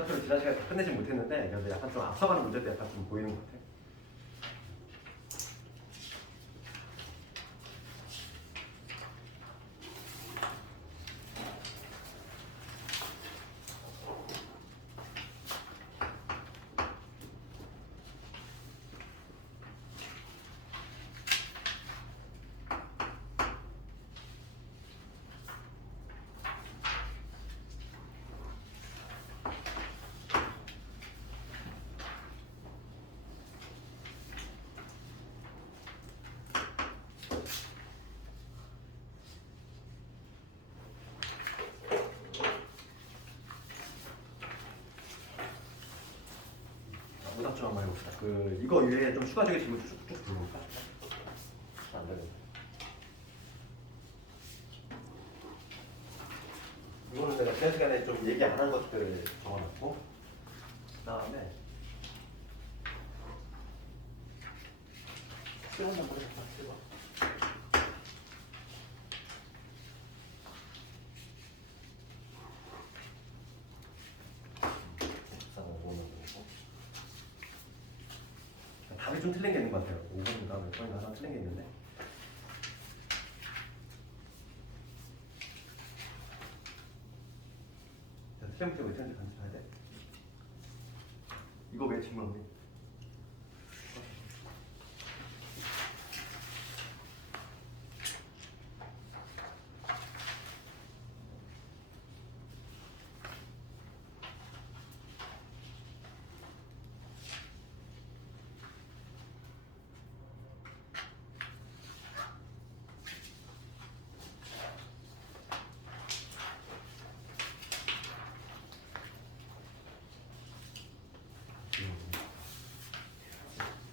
전차표를 지난 시간에 다 끝내지 못했는데 그래서 약간 좀 앞서가는 문제도 약간 좀 보이는 것 같아요. 오답 좀 한번 해봅시다. 이거 위에 좀 추가적인 질문 쭉쭉 들어볼까? 안 되네. 이거는 내가 지난 시간에 좀 얘기 안 한 것들 적어놨고, 그 다음에 시간 한번 해볼까? 시간. 답이 좀 틀린 게 있는 것 같아요. 5번인가 몇 번인가 하나 틀린 게 있는데. 자, 틀린 게 왜 틀린지 같이 봐야 돼. 이거 왜 질문 없니?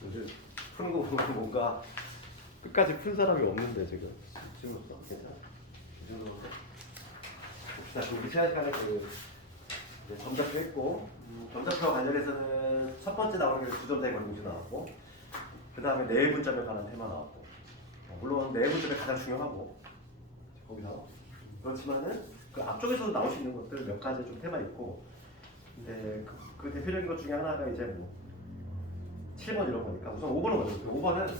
요즘 푸는 거 보면 뭔가 끝까지 푼 사람이 없는데 지금 괜찮아? 이 정도 봅시다. 우리 지난 시간에 점자표 했고 점자표와 관련해서는 첫 번째 나오는 게 주점자의 관공주 나왔고 그 다음에 내분점에 관한 테마 나왔고 물론 내분점이 가장 중요하고 거기서 그렇지만은 그 앞쪽에서도 나올 수 있는 것들 몇 가지 좀 테마 있고 근데 그 대표적인 것 중에 하나가 이제 뭐 7번 이런 거니까 우선 5번은 먼저 볼게요. 5번은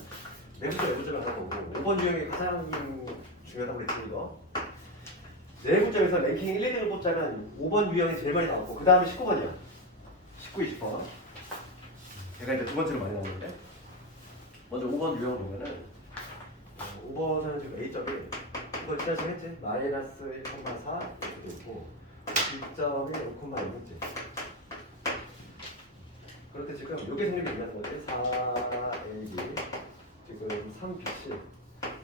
내분점 외분점을 하는 거고 5번 유형이 가장 중요하다고 그랬지 이거 내분점에서 랭킹 1, 2등을 뽑자면 5번 유형이 제일 많이 나왔고 그 다음에 19번이야 19, 20번 걔가 이제 두 번째로 많이 나오는데 먼저 5번 유형을 보면은 5번은 지금 A점이 이거 지난 시간 했지? 마이너스 1,4 이렇게 있고 B점이 5,1지 그럴 때 지금 요게 성립이 있는 거지 4AB 지금 3BC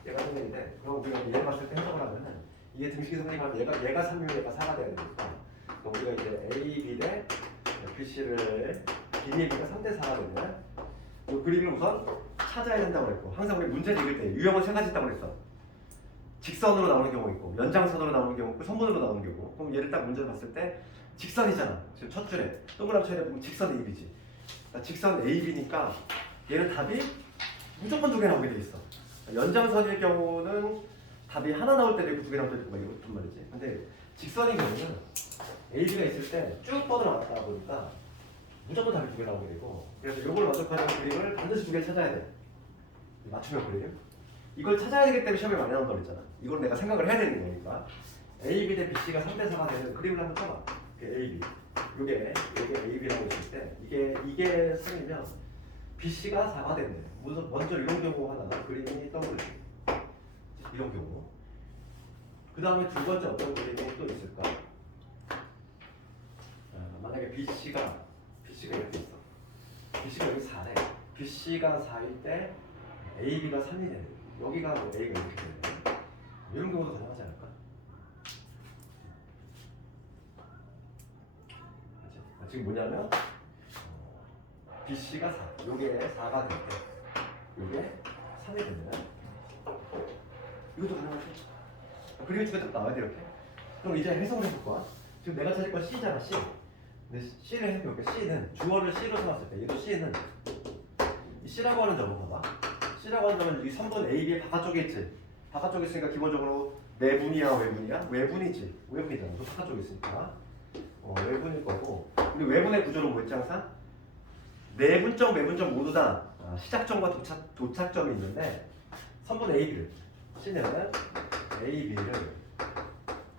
얘가 성립인데 그럼 우리가 얘 봤을 때 해석을 하면은 이게 등식이 성립하면 얘가 3이면 얘가 4가 돼야 되니까 그럼 우리가 이제 AB 대 BC를 BAB가 3대 4가 되면 이 그림을 우선 찾아야 된다고 그랬고 항상 우리 문제 읽을 때 유형을 세 가지 있다고 그랬어 직선으로 나오는 경우 있고 연장선으로 나오는 경우 있고 선분으로 나오는 경우 그럼 얘를 딱 문제를 봤을 때 직선이잖아 지금 첫 줄에 동그라미 쳐야 보면 직선 AB지 직선 AB니까 얘는 답이 무조건 두 개 나오게 돼 있어. 연장선일 경우는 답이 하나 나올 때도 있고 두 개 나올 때도 있고 막 이렇단 말이지. 근데 직선인 경우는 AB가 있을 때 쭉 뻗어나갔다 보니까 무조건 답이 두 개 나오게 되고 그래서 이걸 만족하는 그림을 반드시 두 개 찾아야 돼. 맞춤형 그림. 이걸 찾아야 되기 때문에 시험에 많이 나온다고 했잖아. 이걸 내가 생각을 해야 되는 거니까 AB 대 BC가 3대 4가 되는 그림을 한번 쳐봐. AB. 요게 AB라고 했을 때 이게 3이면 BC가 4가 됐네. 먼저 이런 경우 하나 그림이 떠오르지. 이런 경우. 그 다음에 두 번째 어떤 그림이 또 있을까? 만약에 BC가 이렇게 있어. BC가 여기 4래. BC가 4일 때 AB가 3이 되네. 여기가 뭐 A가 이렇게 되네. 이런 경우도 가능하지 않을까? 지금 뭐냐면 BC가 4, 요게 4가 될 때 요게 3이 되면 이것도 가능하지? 그림이 두 개 딱 나와야 돼 이렇게 그럼 이제 해석을 해볼 거야 지금 내가 찾을 건 C잖아 C 근데 C를 해볼게 C는 주어를 C로 삼았을 때 얘도 C는 이 C라고 하는 점은 봐봐 C라고 하는 점은 이 3번 AB의 바깥쪽에 있지 바깥쪽에 있으니까 기본적으로 내분이야 외분이야? 외분이지 외분이잖아 또 바깥쪽에 있으니까 외분일 거고 우리 외분의 구조는 뭐였지 항상? 내분점, 외분점 모두 다 시작점과 도착점이 있는데 선분 AB를 C는 AB를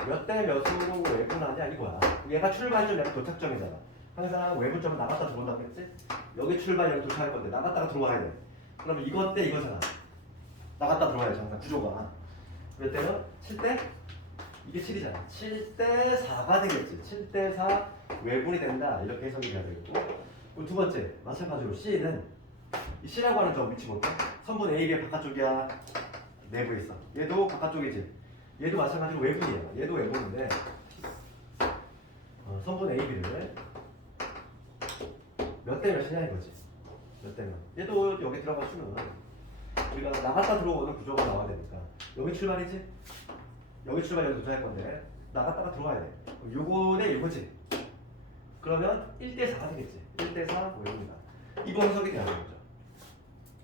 몇 대 몇으로 외분하냐 이거야. 얘가 출발점, 얘가 도착점이잖아. 항상 외분점은 나갔다 들어온다고 했지? 여기 출발, 여기 도착할 건데 나갔다가 들어와야 돼. 그러면 이것 대 이거잖아. 나갔다 들어와야지 항상 구조가. 몇 대는? 7대? 이게 7이잖아. 7대 4가 되겠지. 7대 4 외분이 된다. 이렇게 해석이 돼야 되고. 그리고 두 번째, 마찬가지로 C는 이 C라고 하는 점 위치 볼까? 선분 AB의 바깥쪽이야. 내부에 있어. 얘도 바깥쪽이지. 얘도 마찬가지로 외분이야. 얘도 외분인데 선분 AB를 몇 대 몇이냐 이거지. 몇 대 몇. 얘도 여기 들어갈 수는 우리가 나갔다 들어오는 구조가 나와야 되니까 여기 출발이지? 여기 출발 여기 도착할 건데 나갔다가 들어와야 돼. 요거네 요거지. 그러면 1대 4가 되겠지. 1대 4 외분이다. 이거 해석이 돼야 되는 거죠.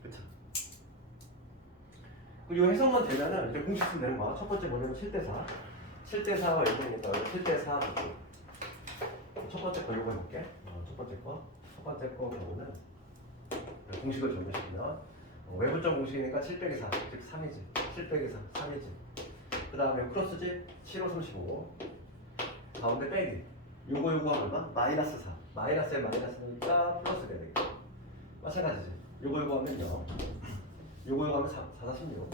그쵸? 이 해석만 되면은 이제 공식 쓰면 되는 거야. 첫 번째 뭐냐면 7대 4. 7대 4가 외분이니까 7대 4 듣고. 첫 번째 거 이거 해볼게. 첫 번째 거. 첫 번째 거 경우는 공식을 적용시키면 외분점 공식이니까 7 빼기 4, 즉 3이지. 7 빼기 4, 3이지. 그 다음에 크로스지 7, 5, 35. 가운데 빼기. 요거 하면 얼마? 마이너스 4. 마이너스에 마이너스니까 플러스 돼야 되겠다. 마찬가지지. 요거 하면 0. 요거 하면 4, 4, 16.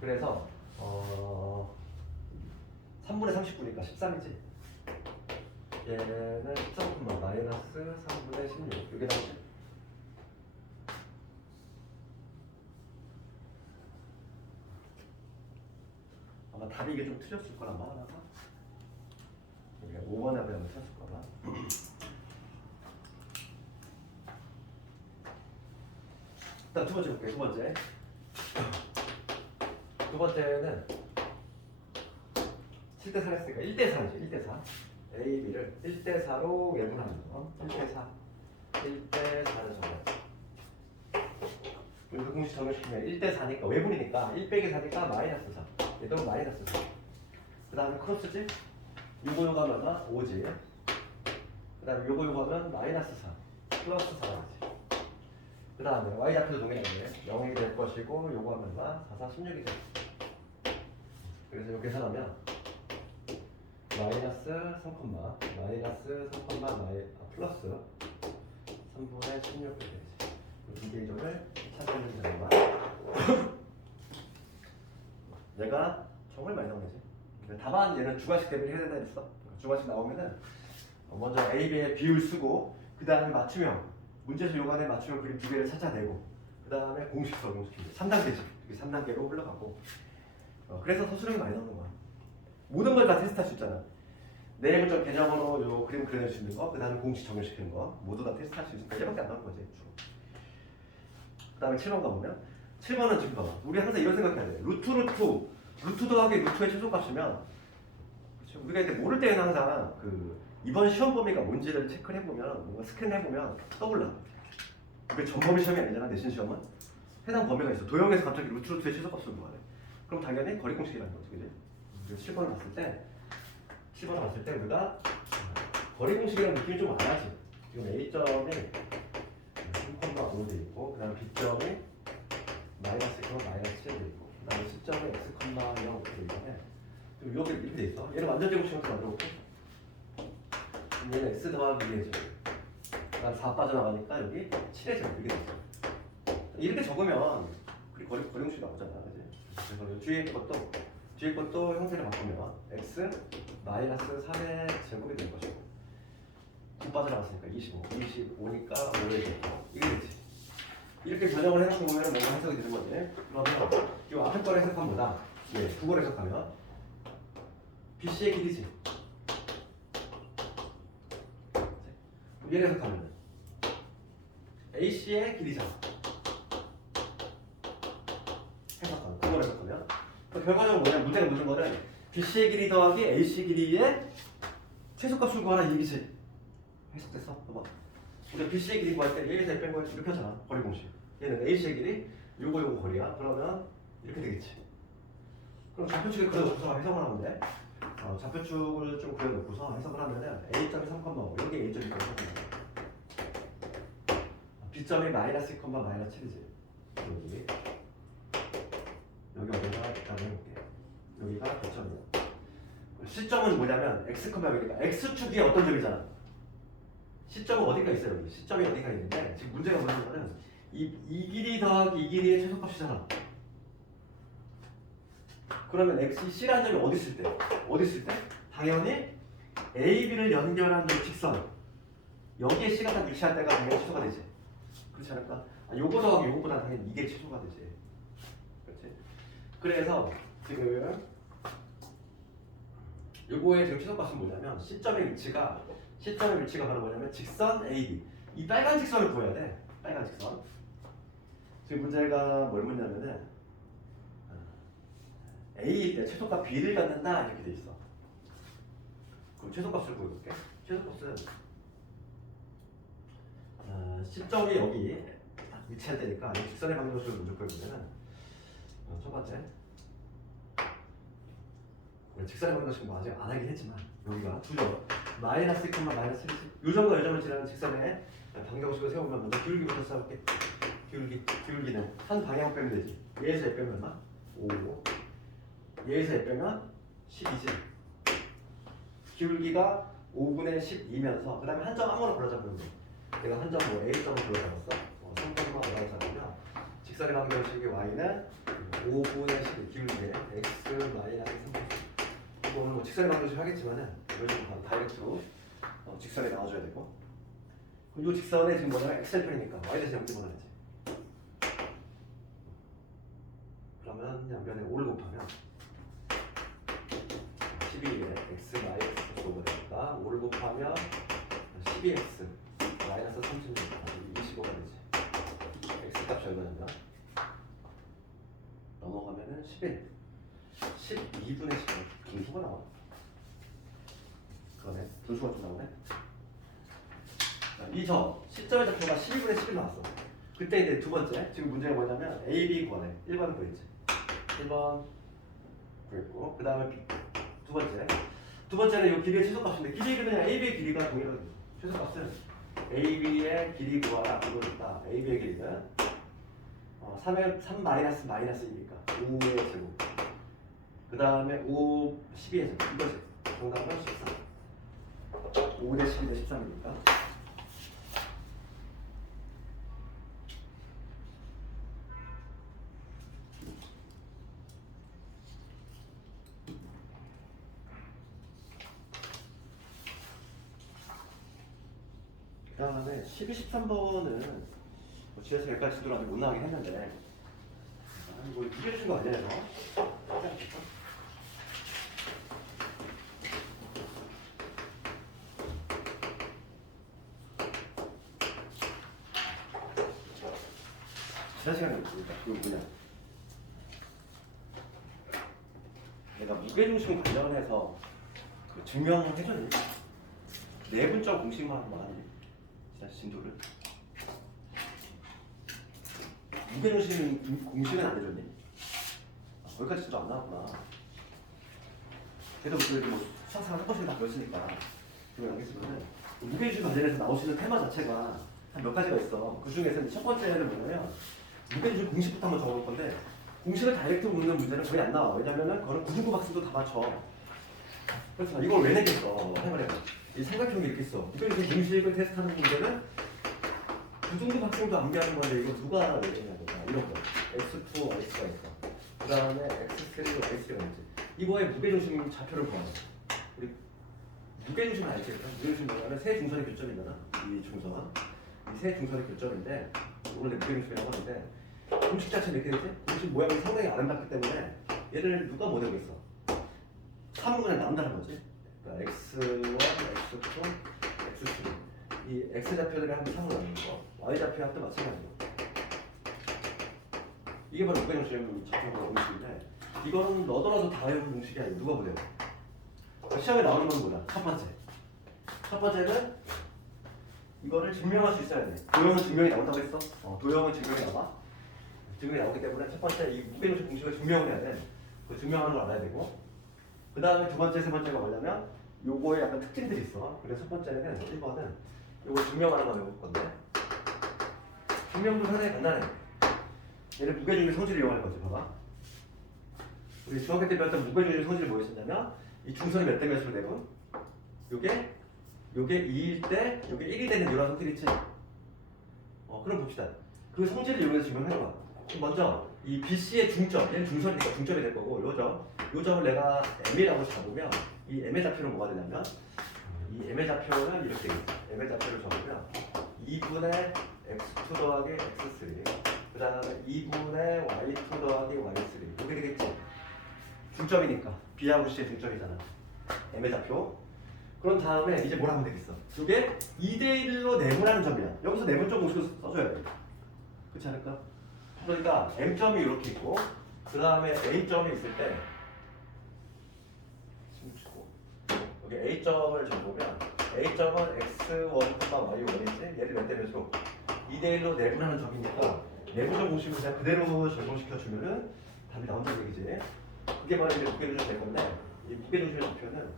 그래서 3분의 39니까 13이지. 얘는 13, 마이너스 3분의 16. 이게 나오지? 아마 답이 이게 좀 틀렸을 거란 말하나? 5번에 하면 틀렸을 거라. 일단 두 번째 볼게요. 두 번째. 두 번째는 7대 4 했으니까 1대 4이죠. 1대 4. A, B를 1대 4로 예분하는 거. 1대 4. 1대 4를 적어야지. 여기서 공식 적용시키면 1대 4니까 외분이니까 1 빼기 4니까 마이너스 4. 얘도 마이너스 4. 그 다음에 크로스지? 요거 하면 5지. 그 다음에 요거 하면 마이너스 4. 플러스 4지. 그 다음에 y좌표도 동일하게 0이 될 것이고 요거 하면 4, 4, 16이 돼. 그래서 이거 계산하면 마이너스 3, 마이너스 3, 플러스 3분의 16이 되지. 두 개의 점을 찾아내는 자리만 얘가 정말 많이 나오지. 다만 얘는 주관식 대비를 해야 된다 했어. 주관식 나오면은 먼저 A, B의 비율 쓰고 그 다음에 맞춤형 문제에서 요간에 맞춤형 그림 두 개를 찾아내고 그 다음에 공식 적용시키고 3단계지. 3단계로 흘러가고 그래서 서술형이 많이 나오는 거야. 모든 걸 다 테스트할 수 있잖아. 내분점 개념으로 요 그림 그려낼 수 있는 거, 그 다음에 공식 적용시키는 거 모두 다 테스트할 수 있으니까 얘밖에 안 나올 거지. 그 다음에 7번 가보면 7번은 지금 봐봐. 우리 항상 이런 생각해야 돼. 루트 더하기 루트의 최소값이면 그렇죠? 우리가 이제 모를 때는 항상 이번 시험 범위가 뭔지를 체크를 해보면 뭔가 스캔을 해보면 떠올라. 이게 전범위 시험이 아니잖아. 내신 시험은 해당 범위가 있어. 도형에서 갑자기 루트의 최소값을 구하래. 그럼 당연히 거리 공식이라는 거지. 그지? 그래서 7번을 봤을 때 우리가 거리 공식이라는 느낌이 좀 많아지. 지금 A점이 3,5 돼 있고, 그 다음에 B점이 마이너스 1, 마이너스 7 돼 있고, 그 다음에 C점이 x, 0 돼 있네. 좀 이렇게 돼 있어. 얘는 완전 제곱식으로 만들어볼게. 얘는 x 더하기 2의 제곱. 그 다음 4 빠져나가니까 여기 7의 제곱 이렇게 돼 있어. 이렇게 적으면 거리 공식이 나오잖아. 그지? 그래서 뒤에 것도 형태를 바꾸면 x 마이너스 3의 제곱이 될 것이고 9 빠져나갔으니까 25니까 5의 제곱 이게 되지. 이렇게 변형을 해놓고 보면 뭔가 해석이 되는 거지. 그러면 이 앞에 거를 해석하면 뭐다? 예, 그걸 해석하면 BC의 길이지. 얘를 해석하면 AC의 길이잖아. 해석하면 그걸 해석하면 결과적으로 뭐냐? 문제가 묻는 거는 BC의 길이 더하기 AC 길이의 최소값을 구하라 이 얘기지. 해석됐어? 봐봐. 우리가 BC의 길이 구할 때 A에서 뺀 거 이렇게 하잖아. 거리 공식. 얘는 AC의 길이 요거 거리야. 그러면 이렇게 되겠지. 그럼 좌표축을 그려놓고서 해석을 하면 돼. 좌표축을 좀 그려놓고서 해석을 하면은 A점이 3,5 여기 지점이 마이너스 2, 마이너스 7이지. 여기 어디가 일단 해볼게. 여기가 9점이야. 시점은 뭐냐면 x, 여기니까 x축이 어떤 점이잖아. 시점은 어디가 있어요? 여기 시점이 어디가 있는데 지금 문제가 뭐냐면은 이 길이 더하기 이 길이의 최소값이잖아. 그러면 x, c라는 점이 어디 있을 때? 어디 있을 때? 당연히 a, b를 연결하는 직선 여기에 c가 딱 위치할 때가 당연히 최소가 되지. 그렇지 않을까? 요거 더하기 요거보다 당연히 이게 최소가 되지. 그렇지? 그래서 지금 요거의 지금 최소값은 뭐냐면 시점의 위치가 바로 뭐냐면 직선 AB 이 빨간 직선을 구해야 돼. 빨간 직선. 지금 문제가 뭘 묻냐면은 A일 때 최소값 B를 갖는다 이렇게 돼 있어. 그럼 최소값을 구해볼게. 최소값은 시점이 여기 딱 위치할 때니까 이 직선의 방정식을 먼저 구해보면은 첫 번째 직선의 방정식은 뭐 아직 안 하긴 했지만 여기가 두 점 마이너스 1, 마이너스 1이 점과 이 점을 지나는 직선의 방정식을 세우면 먼저 기울기부터 써볼게. 기울기는 한 방향 빼면 되지. 얘에서 얘 빼면 얼마? 5. 얘에서 얘 빼면 12지. 기울기가 5분의 12면서 그 다음에 한 점 아무거나 골라잡으면 돼. 내가 한 점 뭐 A점을 골라잡았어. 3점만 골라잡으면 직선의 방정식의 y는 5분의 12 기울기에 x 마이너스 3. 이거는 뭐 직선의 방정식 하겠지만은 이런 식으로 다이렉트로 직선에 나와줘야 되고. 그리고 직선에 지금 뭐냐면 x절편이니까 y 대신 0 집어넣어야지. 그러면 양변에 5를 곱하면 12에 x 마이너스 5가 되니까 5를 곱하면 12x 마이너스 36 25가 되지. x 값이 얼마냐면 넘어가면은 11 12분의 10 분수가 나와. 그러네. 분수가 좀 나오네. 이 점 시점의 좌표가 12분의 11 나왔어. 그때 이제 두 번째 지금 문제가 뭐냐면 A, B 구하네. 1번 구했지. 1번 구했고 그 다음에 두 번째는 이 길이의 최소값인데 길이는 그냥 AB의 길이가 동일하거든요. 최소값은 AB의 길이 구하라. 이걸 있다. AB의 길이는 3 마이너스 마이너스 2니까 5의 제곱 그 다음에 5 12의 제곱 이거지. 정답은 13 5 대 12 대 13이니까 그 다음에 12, 13번은 지하철 여기까지 진도로 아직 못 나가긴 했는데 이거 이겨주신 거 아니에요? 지난 시간에 보니까 그거 뭐냐 내가 무게중심 관련해서 그 증명해줬니? 내분적 공식만 말하니 지난 진도를 무게중심 공식은 안 해줬니? 거기까지 진도 안 나왔구나. 그래도 뭐 수학생활 한 번씩 다 배웠으니까 그럼 알겠으면은 무게중심 관련해서 나오시는 테마 자체가 한 몇 가지가 있어. 그 중에서 첫 번째는 뭐냐면 무게중심 공식부터 한번 적어볼 건데 공식을 다이렉트 묻는 문제는 거의 안 나와. 왜냐면은 그거는 구중급 학생도 다 맞춰. 그래서 이걸 왜 내겠어? 해봐봐. 이 삼각형이 이렇게 있어. 무게중심 공식을 테스트하는 문제는 구중급 학생도 안 배하는 건데 이거 누가 내겠냐고. 이런 거. x2, y가 있어. 그 다음에 x3, y3가 있지. 이거의 무게중심 좌표를 구하는 거야. 우리 무게중심은 알지? 무게중심 뭐냐면 세 중선의 교점이잖아. 이 중선. 이 세 중선의 교점인데 오늘 무게중심이라고 하는데 공식 자체는 이렇게 되지? 공식 모양이 상당히 아름답기 때문에 얘를 누가 못 외우겠어? 3분의 나온다는 거지. 그러니까 x1, x2, x3 이 x 좌표들이 한 3으로 나누는 거 y 좌표와 또 마찬가지고 이게 바로 무게중심 좌표가 공식인데 이거는 너더라도 다 외우는 공식이 아니고 누가 못 외워? 시험에 나오는 건 뭐야? 첫 번째는 이거를 증명할 수 있어야 돼. 도형은 증명이 나온다고 했어? 도형은 증명이 나와. 증명이 나오기 때문에 첫 번째 이 무게중심 공식을 증명을 해야 돼. 그 증명하는 걸 알아야 되고 그 다음에 두 번째, 세 번째가 뭐냐면 요거에 약간 특징들이 있어. 그래서 첫 번째는 1번은 요거 증명하는 거 외울 건데 증명도 상당히 간단해. 얘는 무게중심 성질을 이용할 거지. 봐봐. 우리 중학교 때 배웠던 무게중심 성질이 뭐였었냐면 이 중선이 몇 대 몇으로 되고 요게 2일 때 요게 1이 되는 이런 성질 있지? 그럼 봅시다. 그 성질을 이용해서 증명해봐. 먼저 이 BC의 중점, 얘는 중선이니까 중점이 될 거고 요 점을 내가 M이라고 잡으면 이 M의 좌표는 뭐가 되냐면 이 M의 좌표는 이렇게 되겠지. M의 좌표를 적으면 2분의 x2 더하기 x3 그 다음에 2분의 y2 더하기 y3 이렇게 되겠지. 중점이니까 B하고 C의 중점이잖아. M의 좌표. 그런 다음에 이제 뭘 하면 되겠어? 이게 2대1로 내분하는 점이야. 여기서 내분점 공식을 써줘야 돼. 그렇지 않을까? 그러니까 M점이 이렇게 있고 그 다음에 A점이 있을 때 여기 A점을 적으면 A점은 x1, y1이지 얘를 몇 대 몇으로 2대1로 내분하는 점이니까 내분점 공식을 그냥 그대로 적용시켜주면은 답이 나온다는 얘기지. 그게 바로 이제 무게중심 될 건데 이 무게중심의 좌표는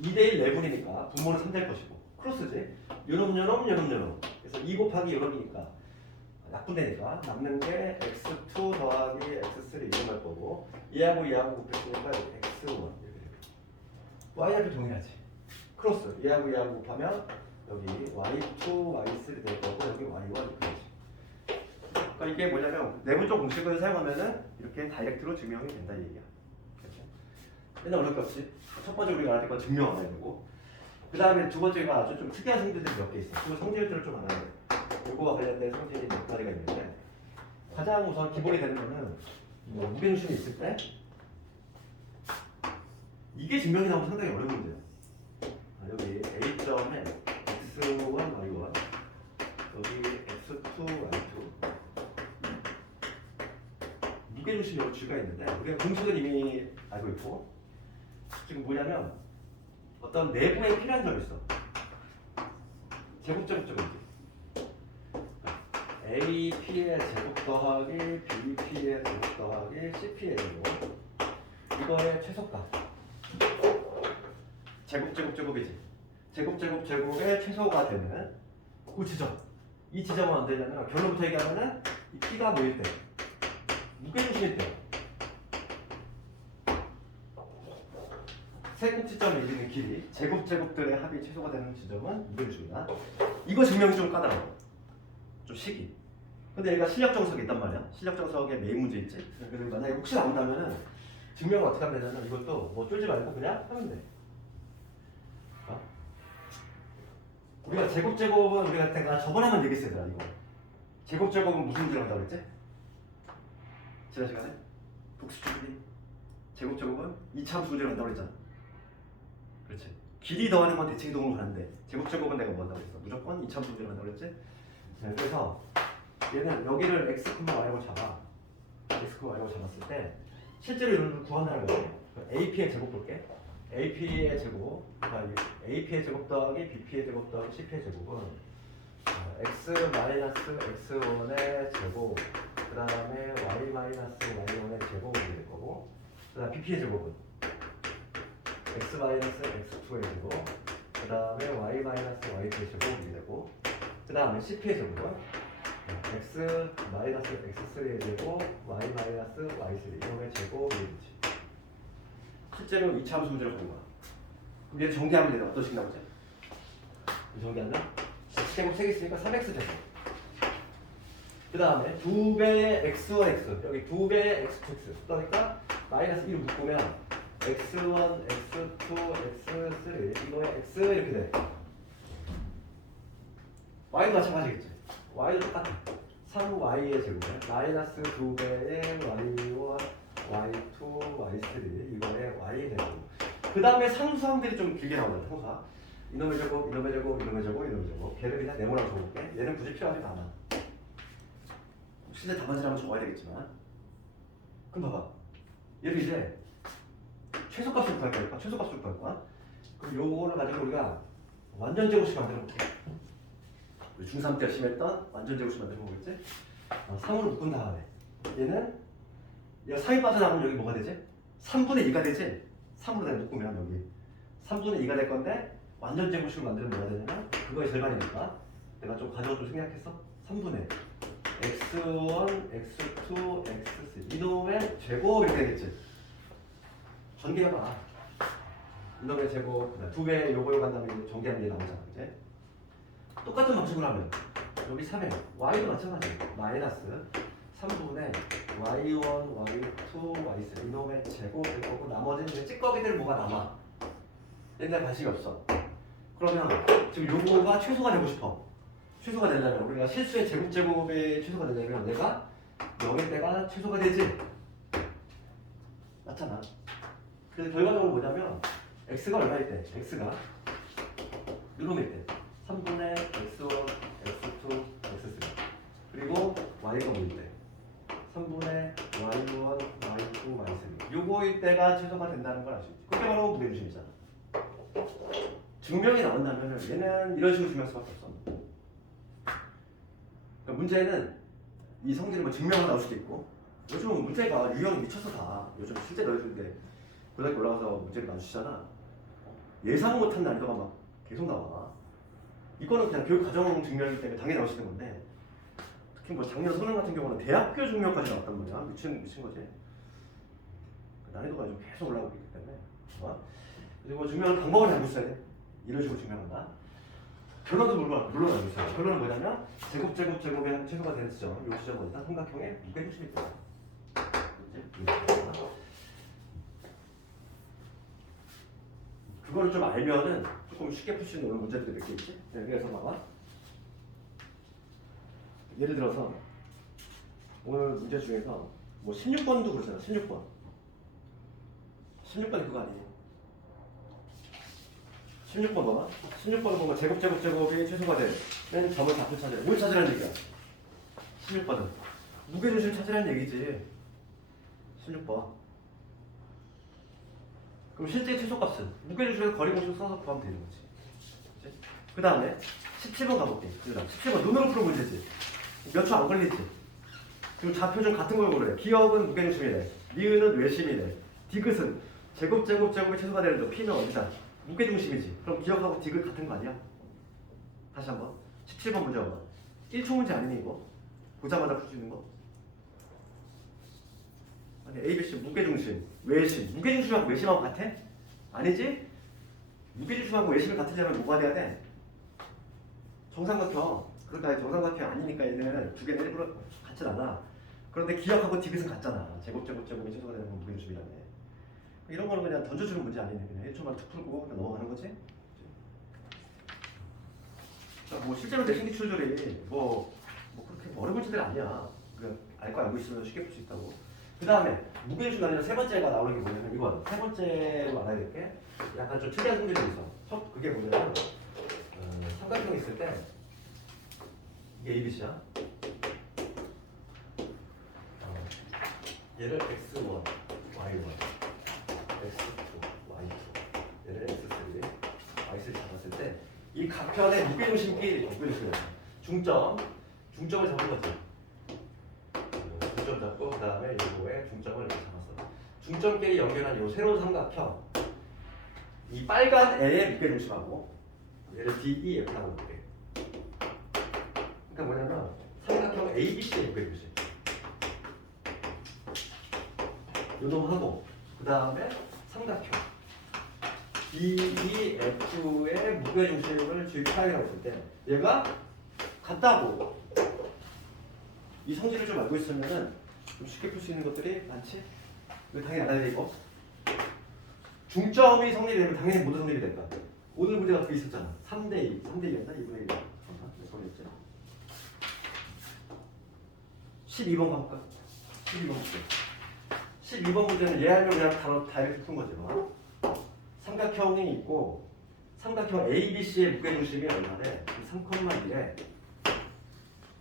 2대1 내분이니까 분모는 3 될 것이고 크로스지. 요놈 그래서 2 곱하기 요놈이니까 약분되니까 남는 게 x2 더하기 x3 이용할 거고 얘하고 곱했으니까 x1 이렇게 되고 y하고 동일하지. 크로스 얘하고 곱하면 여기 y2 y3 될 거고 여기 y1 이렇게 되지. 그러니까 이게 뭐냐면 내분적 공식을 사용하면은 이렇게 다이렉트로 증명이 된다 이 얘기야. 그렇죠? 맨날 어려울 거 없이 첫 번째 우리가 알아야 될 건 증명 알아야 되고 그 다음에 두 번째가 아주 좀 특이한 성질들이 몇 개 있어. 그 성질들을 좀 알아야 돼. 이거와 관련된 성질이 몇 가지가 있는데 가장 우선 기본이 되는 거는 무게중심이 있을 때 이게 증명이 나오면 상당히 어려운 문제야. 여기 A점에 x1, y1 여기 x2, y2 무게중심이 여러 G가 있는데 우리가 공식은 이미 알고 있고 지금 뭐냐면 어떤 내부에 필요한 점이 있어. 제곱이지. AP의 제곱 더하기 BP의 제곱 더하기 CP의 제곱 이거의 최소값 제곱이지. 제곱의 최소가 되는 그 지점. 이 지점은 안 되냐면 결론부터 얘기하면은 이 P가 뭐일 때 무게중심일 때 세 꼭지점이 있는 길이 제곱들의 합이 최소가 되는 지점은 무게중심이다. 이거 증명이 좀 까다로워. 좀 시기. 근데 얘가 실력 정석이 있단 말이야. 실력 정석의 메인 문제 있지. 그래서 만약에 혹시 나온다면은 증명을 어떻게 하면 되냐면 이것도 뭐 쫄지 말고 그냥 하면 돼. 우리가 제곱은 우리가 내가 저번에만 얘기했어야 돼. 이거 제곱은 무슨 문제를 한다고 했지? 지난 시간에 복수축이 제곱은 2차함수 문제를 한다고 했잖아. 그렇지. 길이 더하는 건 대칭 이동으로 가는데 제곱은 내가 뭐 한다고 했어? 무조건 2차함수 문제를 한다고 했지? 네, 그래서 얘는 여기를 x, y라고 잡아. x, y라고 잡았을 때 실제로 이런 구한다는 거지. AP의 제곱 볼게. AP의 제곱, AP의 제곱 더하기 BP의 제곱 더하기 CP의 제곱은 x 마이너스 x1의 제곱, 그 다음에 y 마이너스 y1의 제곱이 될 거고, 그 다음 BP의 제곱은 x 마이너스 x2의 제곱, 그 다음에 y 마이너스 y2의 제곱이 되고, 그 다음에 CP의 제곱은 x 마이너스 x3의 제곱, y 마이너스 y3 이놈의 제곱이 되지. 실제로 2차 함수 문제를 본 거야. 그럼 얘 정리하면 되나? 어떤 식 나오지? 정리하면 제곱 3개 있으니까 3x 제곱. 그 다음에 2배의 x1, x 여기 2배의 x2x 그러니까 마이너스 1을 묶으면 x1, x2, x3 이거에 x 이렇게 돼. y도 마찬가지겠지. y도 똑같아. 3y의 제곱에 마이너스 2배의 y1, y2, y3 이거에 y 제곱. 그 다음에 상수항들이 좀 길게 나오잖아. 상수항. 이놈의 제곱, 이놈의 제곱, 이놈의 제곱, 이놈의 제곱. 걔를 그냥 네모나게 적어볼게. 얘는 굳이 필요하지도 않아. 실제 답안지를 한번 적어야 되겠지만. 그럼 봐봐. 얘를 이제 최소값으로 구할 거니까 최소값으로 구할 거야. 그럼 요거를 가지고 우리가 완전 제곱식 만들어 볼게. 우리 중3 때 열심히 했던 완전 제곱식 만들어 보겠지? 3으로 묶은 다음에 얘는 얘가 3이 빠져나가면 여기 뭐가 되지? 3분의 2가 되지? 3으로 내가 묶으면 여기 3분의 2가 될 건데 완전 제곱식을 만들면 뭐가 되냐면 그거의 절반이니까 내가 좀 과정을 좀 생략했어? 3분의 x1, x2, x3 이놈의 제곱 이렇게 되겠지. 전개해봐. 이놈의 제곱 두 배 요거 간 다음에 전개하면 얘 나오잖아. 이제 똑같은 방식으로 하면 여기 3에 y도 마찬가지. 마이너스 3분의 y1, y2, y3 이놈의 제곱 될 거고 나머지는 이제 찌꺼기들 뭐가 남아. 옛날 관심이 없어. 그러면 지금 요거가 최소가 되고 싶어. 최소가 되려면 우리가 실수의 제곱제곱의 최소가 되려면 내가 여기 때가 최소가 되지. 맞잖아. 그래서 결과적으로 뭐냐면 x가 얼마일 때? x가 이놈일 때 3분의 x1, x2, x3 그리고 y가 뭐일 때? 3분의 y1, y2, y3 요거일 때가 최소가 된다는 걸 알 수 있지. 그게 바로 무게중심이잖아. 증명이 나온다면 얘는 이런 식으로 증명할 수밖에 없어. 그러니까 문제는 이 성질을 뭐 증명이 나올 수도 있고 요즘 문제가 유형이 미쳐서 다 요즘 실제 너희들 고등학교 올라가서 문제를 맞추잖아. 예상 못한 난이도가 막 계속 나와. 이거는 그냥 교육 과정 증명이기 때문에 당연히 나올 수 있는 건데 특히 뭐 작년 수능 같은 경우는 대학교 증명까지 나왔단 말이야. 미친 거지. 난이도가 좀 계속 올라오고 있기 때문에 그리고 증명하는 방법을 알고 있어야 돼. 이런 식으로 증명한다. 결론도 물론 알고 있어요. 결론은 뭐냐면 제곱의 최소가 되는 지점 이 지점은 일단 삼각형의 무게중심이 있다. 그거를 좀 알면은 조금 쉽게 풀 수 있는 오늘 문제들이 몇 개 있지? 그래서 봐봐. 예를 들어서 오늘 문제 중에서 뭐 16번도 그렇잖아. 16번. 16번이 그거 아니에요. 16번 봐봐. 16번은 뭔가 제곱이 최소가 되는 점을 좌표 찾으라. 뭘 찾으라는 얘기야? 16번은 무게중심 찾으라는 얘기지. 16번. 그럼 실제 최소값은 무게중심에서 거리공식 써서 구하면 되는 거지. 그 다음에 17번 가볼게. 17번 눈으로 푸는 문제지. 몇 초 안 걸리지. 그리고 좌표좀 같은 걸 고르래. 기억은 무게중심이래. 니은은 외심이래. 디귿은 제곱이 최소가 되는데 P는 어디다? 무게중심이지. 그럼 기억하고 디귿 같은 거 아니야? 다시 한번 17번 문제 봐봐. 1초 문제 아니니 이거? 보자마자 풀 수 있는 거? 아니 ABC 무게중심, 외심 무게중심하고 외심하고 같아? 아니지? 무게중심하고 외심이 같으려면 뭐가 돼야 돼? 정삼각형. 그러니까 정삼각형 아니니까 얘는 두 개는 일부러 같진 않아. 그런데 기억하고 디귿은 같잖아. 제곱이 최소가 되는 건 무게중심이라네. 이런 거는 그냥 던져주는 문제 아니네. 그냥 1초만 툭 풀고 그냥 넘어가는 거지. 뭐 실제로 내신 기출들이 뭐 그렇게 어려운 문제들 아니야. 그냥 알고 있으면 쉽게 풀 수 있다고. 그 다음에 무게중심 아니라 세 번째가 나오는 게 뭐냐면 이건 세 번째로 알아야 될 게 약간 좀 특이한 성질이 있어. 그게 뭐냐면 삼각형 있을 때 이게 ABC야. 얘를 X1, Y1, X2, Y2 얘를 X3, Y3 잡았을 때 이 각편의 무게중심끼리 중점을 잡은 거지. 중점 잡고 그 다음에 이거에 중점을 이렇게 잡았어. 중점끼리 연결한 이 새로운 삼각형 이 빨간 애의 무게중심하고 얘를 DEF라고 볼게. 그러니까 뭐냐면 삼각형 ABC의 무게중심 요놈하고 그 다음에 삼각형 DEF의 무게중심을 주입하이라고 했을 때 얘가 같다고. 이 성질을 좀 알고 있으면은 좀 쉽게 풀 수 있는 것들이 많지? 이거 당연히 알아야 되고 중점이 성립이 되면 당연히 모두 성립이 된다. 오늘 문제가 그게 있었잖아. 3대2, 3대2였나? 2분의 1. 몇 번이었지? 12번 가볼까? 12번 문제. 12번 문제는 얘 하면 그냥 다이렉트 푼 거지. 뭐. 삼각형이 있고 삼각형 ABC의 무게중심이 얼마래? 3,1에.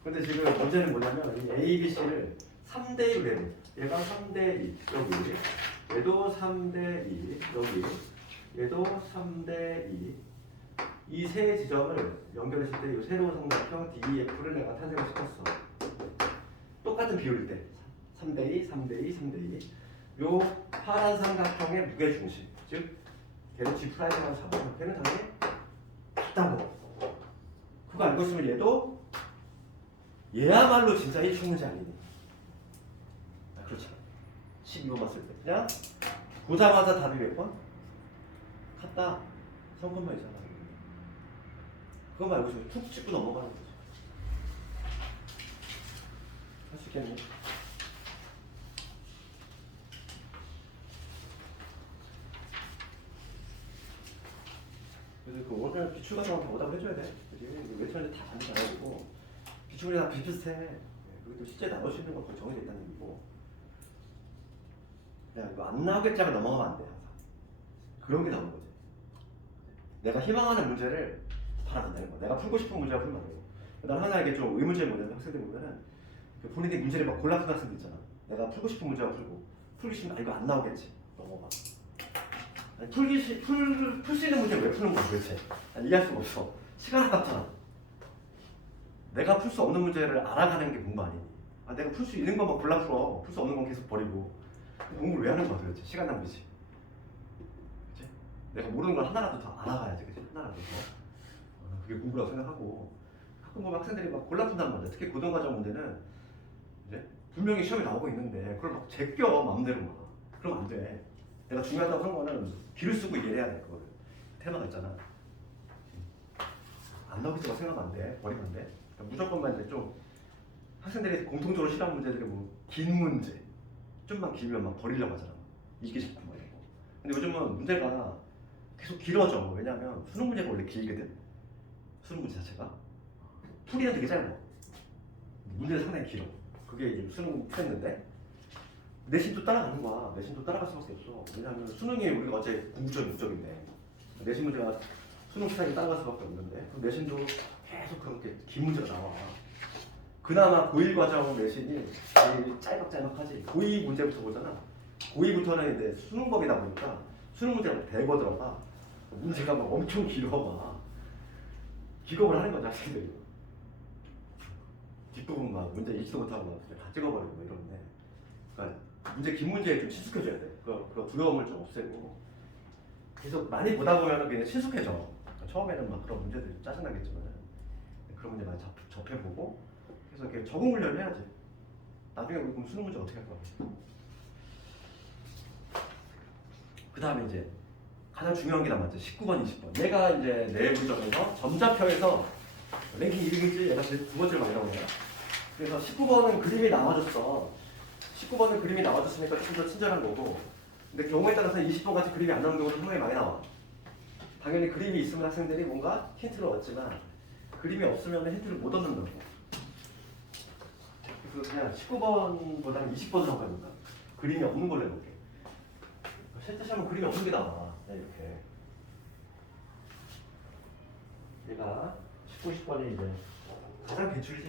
근데 지금 문제는 뭐냐면 이 ABC를 3대2로 해요. 얘가 3대2 여기 얘도 3대2 여기 얘도 3대2 이 세 지점을 연결했을 때 이 새로운 삼각형 DEF를 내가 탄생을 시켰어. 똑같은 비율일 때 3대2, 3대2, 3대2 요 파란 삼각형의 무게중심 즉 걔는 G 프라임이라고 잡으면 걔는 당연히 같다고. 그거 알고 있으면 얘도 얘야말로 진짜 1차 문제 아니니. 그렇죠. 12번 봤을 때 그냥 보자마자 답이 몇 번? 같다. 3번만이잖아. 그거 말고 툭 찍고 넘어가는 거지. 할 수 있겠니? 그래서 그 오늘 기출과정은 다 오답을 해줘야 돼. 그지? 외쳐는데 다 반응 안 해주고 기출이 다 비슷비슷해. 그리고 또 실제 나올 수 있는 것도 정해져 있다는 얘기고. 그냥 이거 안 나오겠지만 넘어가면 안 돼. 항상. 그런 게 나오는 거지. 내가 희망하는 문제를 받아들인다는 거야. 내가 풀고 싶은 문제가 풀면 안 되고. 난 항상 이게 좀 의문점이 뭐냐면 학생들 보면은 본인이 문제를 막 골라 푸는 학생들 있잖아. 내가 풀고 싶은 문제가 풀기 싫으면 이거 안 나오겠지. 넘어가. 아니, 풀 수 있는 문제를 왜 푸는 거야 도대체? 아니, 이해할 수가 없어. 시간 아깝잖아. 내가 풀 수 없는 문제를 알아가는 게 공부 아니니? 아, 내가 풀 수 있는 것만 골라 풀어. 풀 수 없는 건 계속 버리고. 공부를 왜 하는 거야 도대체? 시간 낭비지. 그치? 내가 모르는 걸 하나라도 더 알아가야지. 그치? 하나라도 더. 그게 공부라고 생각하고. 가끔 보면 학생들이 막 골라 푼단 말이야. 특히 고등과정 문제는 이제 분명히 시험이 나오고 있는데 그걸 막 제껴 마음대로 막. 그러면 안 돼. 내가 중요하다고 한 거는 귀를 쓰고 이해해야 돼. 그거를. 테마가 있잖아. 안 나오겠지만 생각하면 안 돼. 버리면 안 돼. 그러니까 무조건만 이제 좀 학생들이 공통적으로 싫어하는 문제들이 뭐 긴 문제. 좀만 길면 막 버리려고 하잖아. 읽기 싫고 막 이러고. 근데 요즘은 문제가 계속 길어져. 왜냐면 수능 문제가 원래 길거든. 수능 문제 자체가. 풀이는 되게 짧아. 문제는 상당히 길어. 그게 이제 수능 풀했는데 내신도 따라가는 거야. 내신도 따라갈 수밖에 없어. 왜냐면 수능이 우리가 어째 궁극적인 목적인데 내신 문제가 수능 시간이 따라갈 수밖에 없는데 그럼 내신도 계속 그렇게 긴 문제가 나와. 그나마 고1 과정 내신이 제일 짤막짤막하지. 고2 문제부터 보잖아. 고2부터는 이제 수능법이다 보니까 수능 문제가 대거 들어가. 문제가 막 엄청 길어 막. 기겁을 하는 거지 학생들이. 뒷부분 막 문제 읽지도 못하고 다 찍어버리고 이러는데. 그러니까 문제 긴 문제에 좀 친숙해져야 돼. 그런 두려움을 좀 없애고 계속 많이 보다 보면 그냥 친숙해져. 그러니까 처음에는 막 그런 문제들 짜증나겠지만 그런 문제 많이 접해보고 그래서 이렇게 적응 훈련을 해야지. 나중에 우리 그럼 수능 문제 어떻게 할 거야? 그 다음에 이제 가장 중요한 게 남았죠. 19번, 20번. 얘가 이제 내부점에서 점자표에서 랭킹 1위겠지. 얘가 두 번째로 많이 나오는 거야. 그래서 19번은 그림이 나와줬어. 19번은 그림이 나와줬으니까 조금 더 친절한 거고. 근데 경우에 따라서는 20번 같이 그림이 안 나오는 경우도 상당히 많이 나와. 당연히 그림이 있으면 학생들이 뭔가 힌트를 얻지만 그림이 없으면 힌트를 못 얻는다고. 그래서 그냥 19번보다는 20번을 한번 해볼까? 그림이 없는 걸로 해볼게. 실제 시험은 그림이 없는 게 나와. 이렇게. 얘가 19, 10번이 이제 가장 대출이지.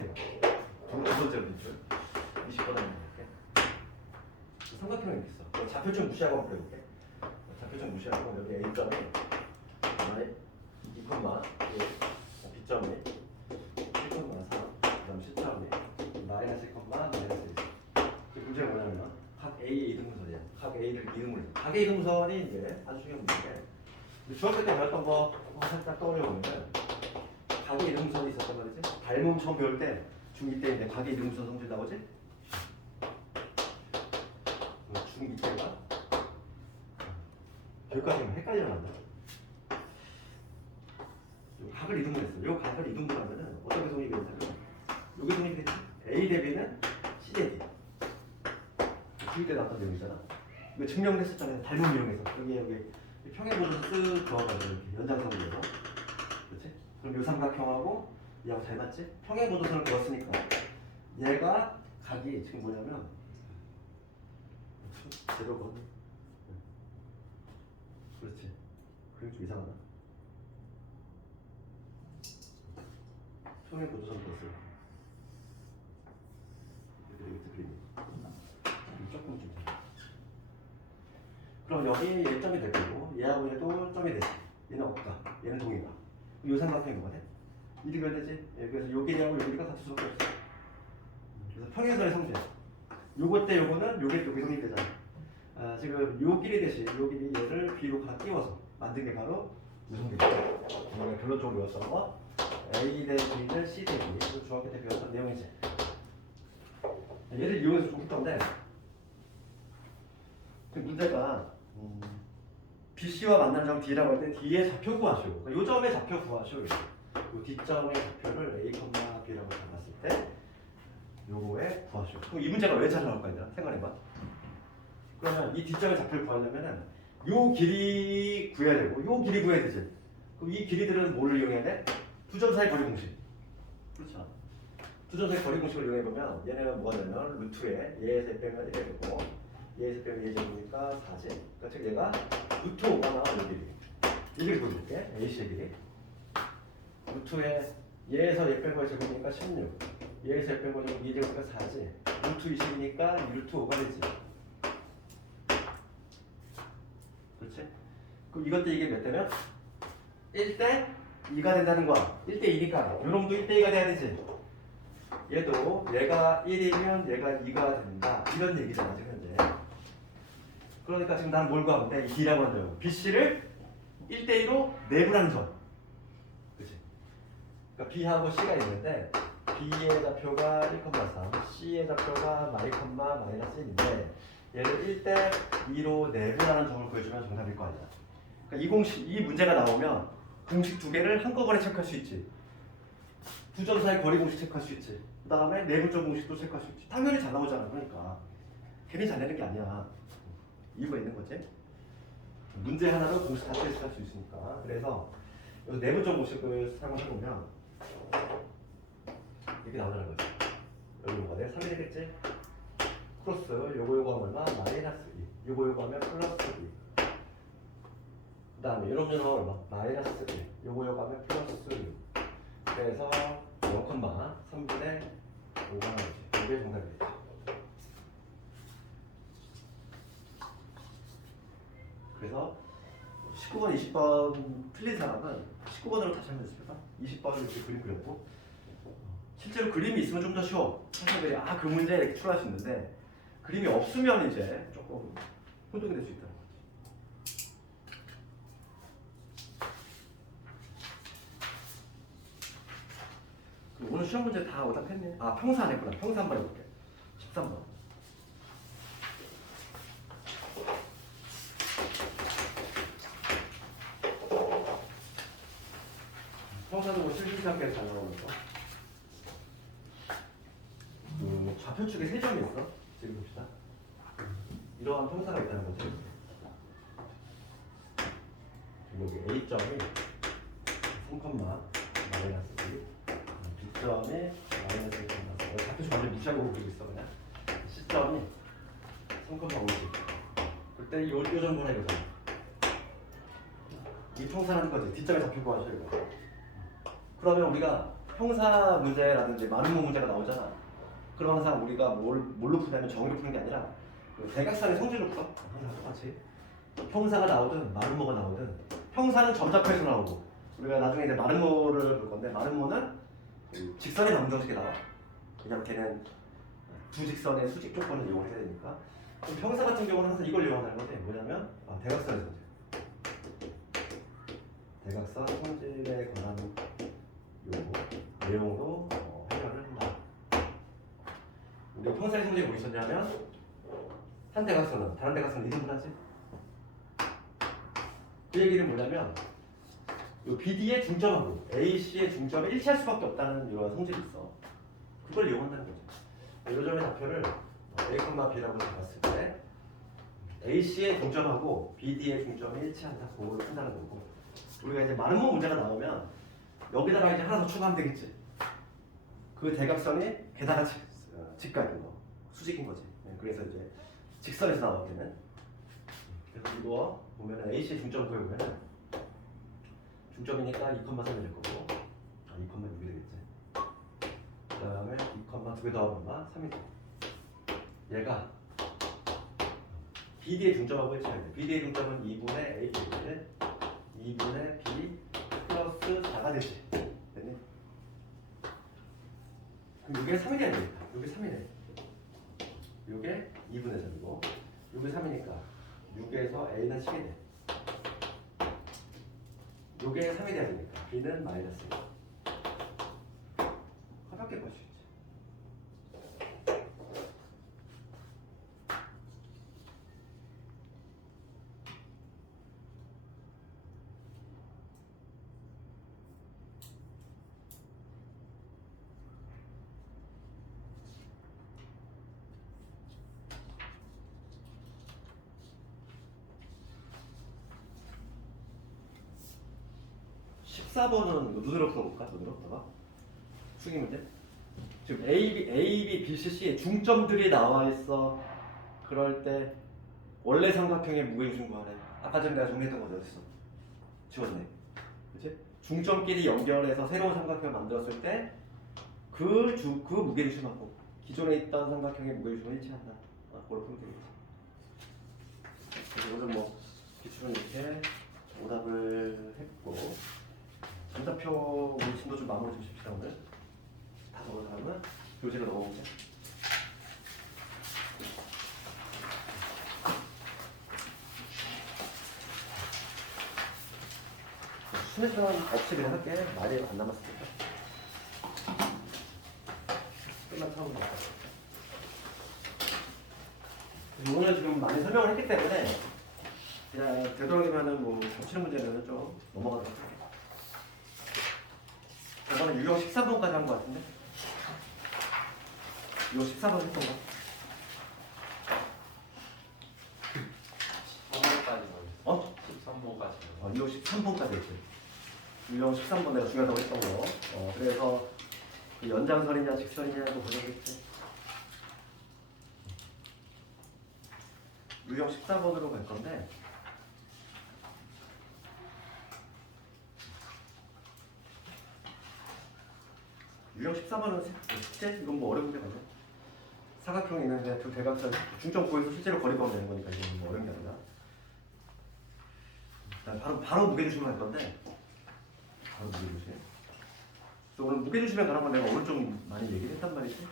두 번째로 대출. 20번 하면 이렇게. 삼각형이 있어. 좌표점 무시하고 한번 해볼게. 좌표점 무시하고 여기 A점이 2콤마 B점이 1콤마 3, 그다음 C점이 마이너스 1콤마 마이너스 1. 문제가 뭐냐면 각 A의 이등분선이야. 각 A를 이등분해. 각 A 이등분선이 이제 아주 중요한 문제인데 중학교 때 배웠던 거 살짝 떠올려보면 각의 이등분선이 있었단 말이지. 닮음 처음 배울 때 중2 때 이제 각의 이등분선 성질 나오지? 중2 때가 여기까지는 헷갈리면 안 돼. 각을 이등분했어. 요 각을 이등분하면은 어떻게 성립이 되냐면 여기 성립이 되지. A 대비는 C 대비. 중2 때 나왔던 내용이잖아. 이거 증명을 했었잖아요. 닮음 이용해서 여기 평행으로 쓱 그어가지고 이렇게 연장선으로. 그렇지? 그럼 요 삼각형하고 얘하고 잘 맞지? 평행보도선을 그었으니까 얘가 각이 지금 뭐냐면 제로거든. 그렇지. 그림 좀 이상하다. 평행보도선 그었어요. 이렇게 그림이 조금 좀 이상해. 그럼 여기 얘 점이 될 거고 얘하고 얘도 점이 되지. 얘는 없다. 얘는 동이다. 이 삼각형이 뭐가 돼? 이리가 되지. 그래서 요 길이하고 요 길이가 같을 수밖에 없어. 그래서 평행선의 성질. 요거 때 요거는 요게 또 성립이 되잖아. 지금 요 길이 대신 요 길이 얘를 B로 띄워서 만든 게 바로 우성비죠. 결론적으로 외웠던 거 A 대비 B는 C 대비. 이거 중학교 때 배웠던 내용이지. 얘를 이용해서 좀 했던데 그 문제가 BC와 만나는 점 D라고 할 때 D의 좌표 구하시오. 그러니까 요 점의 좌표 구하시오. 요 D점의 좌표를 A, B라고 잡았을 때 요거에 구하시오. 그럼 이 문제가 왜 잘 나올 거냐? 생각해봐. 그러면 이 D점의 좌표를 구하려면은 요 길이 구해야 되고 요 길이 구해야 되지. 그럼 이 길이들은 뭐를 이용해야 돼? 두 점 사이 거리 공식. 그렇죠. 두 점 사이 거리 공식을 이용해보면 얘네가 뭐가 되면 루트에 얘에서 빼면 1이 되고 얘에서 빼면 얘 제곱이니까 4지. 그러니까 즉 얘가 루트 5가 나와 요 길이. 이 길이 보여줄게. A씨의 길이. 루트에 얘에서 얘 빼고 제곱이니까 16. 얘에서 얘 빼고 제곱 2제곱이니까 4지. 루트 20이니까 루트 5가 되지. 그렇지? 그럼 이것도 이게 몇 대면? 1대 2가 된다는 거야. 1대 2니까 요놈도 1대 2가 돼야 되지. 얘도 얘가 1이면 얘가 2가 된다. 이런 얘기잖아 지금 현재. 그러니까 지금 난 뭘 구하면 돼? 이 D라고 한다요. BC를 1대 2로 내분하는 점. 그렇지? 그러니까 B하고 C가 있는데 B의 좌표가 1,3, C의 좌표가 -1인데 얘를 1대 2로 내분하는 점을 구해주면 정답일 거 아니야. 그러니까 이 문제가 나오면 공식 두 개를 한꺼번에 체크할 수 있지. 두 점 사이 거리 공식 체크할 수 있지. 그 다음에 내분점 공식도 체크할 수 있지. 당연히 잘 나오잖아. 그러니까 괜히 잘 내는 게 아니야. 이유가 있는 거지. 문제 하나로 공식 다 테스트할 수 있으니까. 그래서 내분점 공식을 사용해보면 이렇게 나오는 거지. 여기 뭐가 돼? 3이 되겠지? 크로스 요거 하면 얼마? -2. 요거 하면 +2. 그 다음에 요놈 얼마? -1. 요거 하면 +6. 그래서 0,3분의 5가 나오지. 이게 정답이겠지. 그래서 19번, 20번 틀린 사람은 19번으로 다시 한번 연습해봐. 20번을 이렇게 그림 그렸고 실제로 그림이 있으면 좀 더 쉬워. 사람들이 그 문제 이렇게 출할 수 있는데 그림이 없으면 이제 조금 혼동이 될 수 있다는 거지. 오늘 시험 문제 다 오답했네. 평사 안 했구나. 평사 한번 해볼게. 13번. 평사도 뭐 실질관계에서 잘 나오는 거. 좌표축에 세 점이 있어. 지금 봅시다. 이러한 평사가 있다는 거죠. 여기 A점이 3,-2, B점이 -1,3. 좌표축 완전 무시하고 그리고 있어 그냥. C점이 3,50. 그때 요 정도나 이거잖아. 이 평사라는 거지. D점에 잡히고 하셔 이거. 그러면 우리가 평사 문제라든지 마름모 문제가 나오잖아. 그럼 항상 우리가 뭘로 푸냐면 정의로 푸는 게 아니라 그 대각선의 성질로 풀어. 항상 똑같이. 평사가 나오든 마름모가 나오든 평사는 점잡혀서 나오고 우리가 나중에 이제 마름모를 볼 건데 마름모는 직선의 방정식이 나와. 왜냐면 걔는 두 직선의 수직 조건을 이용해야 되니까. 그럼 평사 같은 경우는 항상 이걸 이용한다는 거지. 뭐냐면 대각선의 성질. 대각선 성질에 관한 요 내용으로 해결을 한다. 우리가 평사의 성질이 뭐 있었냐면 한 대각선은 다른 대각선을 2등분 하지. 그 얘기는 뭐냐면 요 BD의 중점하고 AC의 중점에 일치할 수밖에 없다는 이런 성질이 있어. 그걸 이용한다는 거죠. 요 점의 좌표를 A, B라고 잡았을 때 AC의 중점하고 BD의 중점이 일치한다. 그걸 한다는 거고. 우리가 이제 마름모 문제가 나오면 여기다가 이제 하나 더 추가하면 되겠지. 그 대각선이 게다가 직각인 거, 수직인 거지. 그래서 이제 직선에서 나오게는. 그래서 이거 보면은 AC의 중점 구해보면은 중점이니까 2,3이 될 거고, 2,6이 되겠지. 그 다음에 2,2개 더하면 3이 돼. 얘가 BD의 중점하고 일치할 때, BD의 중점은 2분의 A 되겠지. 2분의 B 플러스 4가 되지. 됐니? 그럼 이게 3이 돼야 되겠다. 이게 3이네. 이게 2분의 3이고 이게 3이니까 6에서 A는 10이 돼. 이게 3이 돼야 되니까 B는 -1. 가깝게 볼 수 있지. 14번은 눈으로 풀어볼까? 눈으로 봐봐. 수기 문제. 지금 A, B, B, C, C의 중점들이 나와 있어. 그럴 때 원래 삼각형의 무게중심 구하래. 아까 전에 내가 정리했던 거 어디 있어? 지웠네. 그치? 중점끼리 연결해서 새로운 삼각형을 만들었을 때 그 무게중심하고 기존에 있던 삼각형의 무게중심을 일치한다. 그걸 풀면 되겠지. 그래서 오늘 뭐 기출은 이렇게 오답을 했고 정답표 우리 진도 좀 마무리 좀 칩시다 오늘. 다 적은 사람은 교재로 넘어오자. 수능 시간 없이 그냥 할게. 말이 안 남았으니까. 끝난 타고 나가. 오늘 지금 많이 설명을 했기 때문에 그냥 되도록이면은 뭐 겹치는 문제는 좀 넘어가도록 할게요. 이번에 유형 13번까지 한 것 같은데? 유형 14번 했던 거? 13번까지 13번까지 유형 13번까지 했지. 유형 13번 내가 중요하다고 했던 거. 그래서 그 연장선이냐 직선이냐도 보자겠지. 유형 14번으로 갈 건데 유형 14번은 실제 이건 뭐 어려운 게 아니야. 사각형이 있는데 두 대각선 중점 구해서 실제로 거리 구하면 되는 거니까 이건 뭐 어려운 게 아니라. 일단 바로 무게중심을 할 건데 바로 무게중심. 그래서 오늘 무게중심에 관한 건 내가 오늘 좀 많이 얘기를 했단 말이지.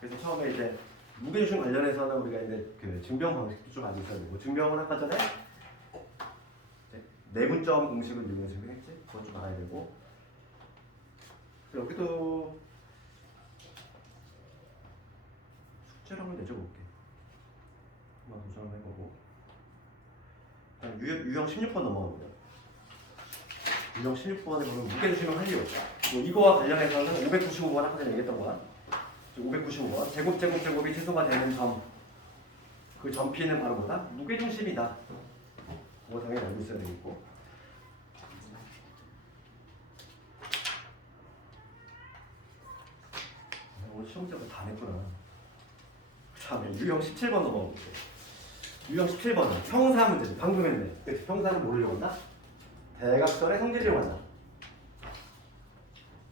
그래서 처음에 이제 무게중심 관련해서는 우리가 이제 그 증명 방식도 좀 알고 있어야 되고 증명은 아까 전에 내분점 공식을 이용해서 증명했지. 그건 좀 알아야 되고 여기도 숙제를 한번 내줘볼게. 한번 도전을 해보고 유형 16번 넘어가보자. 유형 16번에 보면 무게중심을 할 이유 뭐 이거와 관련해서는 595번 아까 전에 얘기했던 거야. 595번 제곱이 최소가 되는 점. 그 점피는 바로 뭐다? 무게중심이다. 그거 당연히 알고 있어야 되겠고 오늘 시험 문제가 다 냈구나. 그 다음에 유형 17번 넘어가볼게. 유형 17번은 평사 문제지. 방금 했네. 그래서 평사를 모르려고 한다? 대각선의 성질이라고 한다.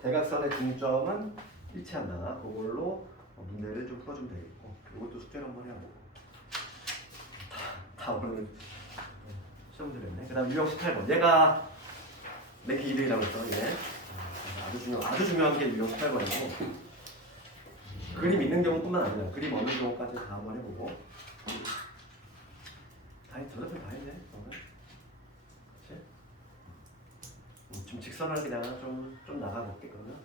대각선의 중점은 일치한다. 그걸로 문제를 좀 풀어주면 되겠고 이것도 숙제를 한번 해보고 다 오늘 시험 문제 냈네. 그 다음 유형 18번 얘가 내키 2등이라고 했어. 얘 아주 중요한 게 유형 18번이고 그림 있는 경우뿐만 아니라 그림 없는 경우까지 다 한번 해보고 전화표 다 했네 오늘. 그치? 좀 직선을 그냥 좀 나가볼게 그러면.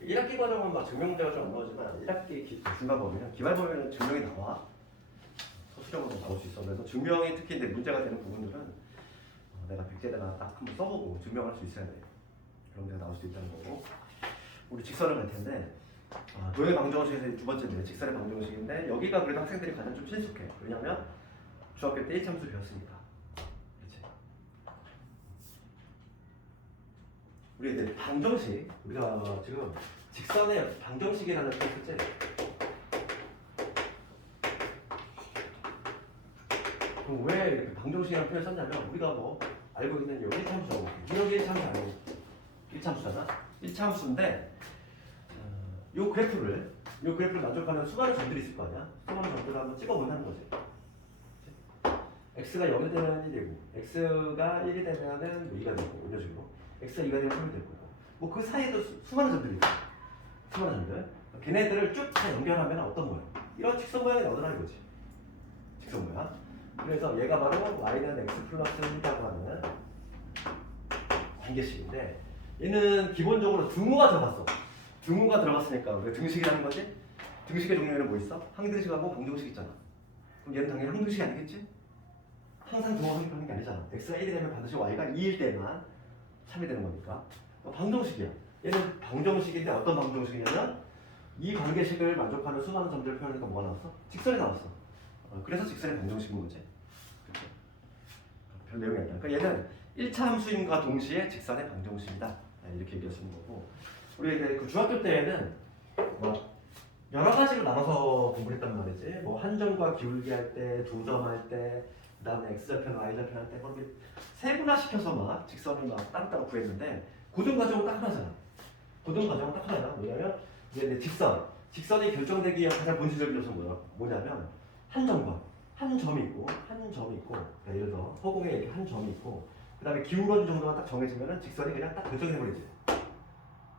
일학기 과정은 막 증명문제가 좀 안 나오지만 1학기 중간범위는 기말범위는 증명이 나와. 소수적으로 나올 수 있어. 그래서 증명이 특히 이제 문제가 되는 부분들은 내가 백제에다가 딱 한번 써보고 증명할 수 있어야 돼. 그런 문제가 나올 수도 있다는 거고. 우리 직선을 갈 텐데 노예 방정식에서 두 번째인데 직선의 방정식인데 여기가 그래도 학생들이 가장 좀 친숙해. 왜냐면 중학교 때 1참수 배웠으니까. 그렇지. 우리 이제 방정식 우리가 지금 직선의 방정식이라는 걸 했지. 그럼 왜 이렇게 방정식이라는 표현을 썼냐면 우리가 뭐 알고 있는 요 1참수라고 여기 1참수 아니고 1참수잖아. 1참수인데 요 그래프를 만족하는 수많은 점들이 있을 거 아니야. 수많은 점들을 한번 찍어본다는 거지. x가 0이 되면 1이고 x가 1이 되면은 2가 되고 이런 식으로 x가 2가 되면 3이 되고 뭐 그 사이에도 수많은 점들이 있어. 수많은 점들. 걔네들을 쭉 다 연결하면 어떤 모양? 이런 직선 모양이 나오더라 이거지. 직선 모양. 그래서 얘가 바로 y는 x 플러스 1이라고 하는 관계식인데 얘는 기본적으로 등호가 들어갔어. 등호가 들어갔으니까 우리가 등식이라는 거지? 등식의 종류에는 뭐 있어? 항등식하고 방정식 있잖아. 그럼 얘는 당연히 항등식이 아니겠지? 항상 등호가 성립하는 게 아니잖아. x가 1이 되면 반드시 y가 2일 때만 3이 되는 거니까. 방정식이야. 얘는 방정식인데 어떤 방정식이냐면 이 관계식을 만족하는 수많은 점들을 표현하니까 뭐가 나왔어? 직선이 나왔어. 그래서 직선의 방정식인 거지. 그렇죠? 별 내용이 아니야. 그러니까 얘는 1차 함수임과 동시에 직선의 방정식이다. 이렇게 얘기할 수 있는 거고. 우리 이제 그 중학교 때에는 뭐 여러 가지로 나눠서 공부를 했단 말이지. 뭐 한 점과 기울기 할 때, 두 점 할 때, 그다음에 x좌편, y좌편 할 때 그렇게 세분화 시켜서 막 직선을 막 따로따로 구했는데 고등 과정은 딱 하나잖아. 고등 과정은 딱 하나야. 뭐냐면 이제 직선이 결정되기 위한 가장 본질적인 요소는 뭐냐면 한 점과 한 점이 있고 그러니까 예를 들어 허공에 이렇게 한 점이 있고 그다음에 기울어진 정도만 딱 정해지면은 직선이 그냥 딱 결정해버리지.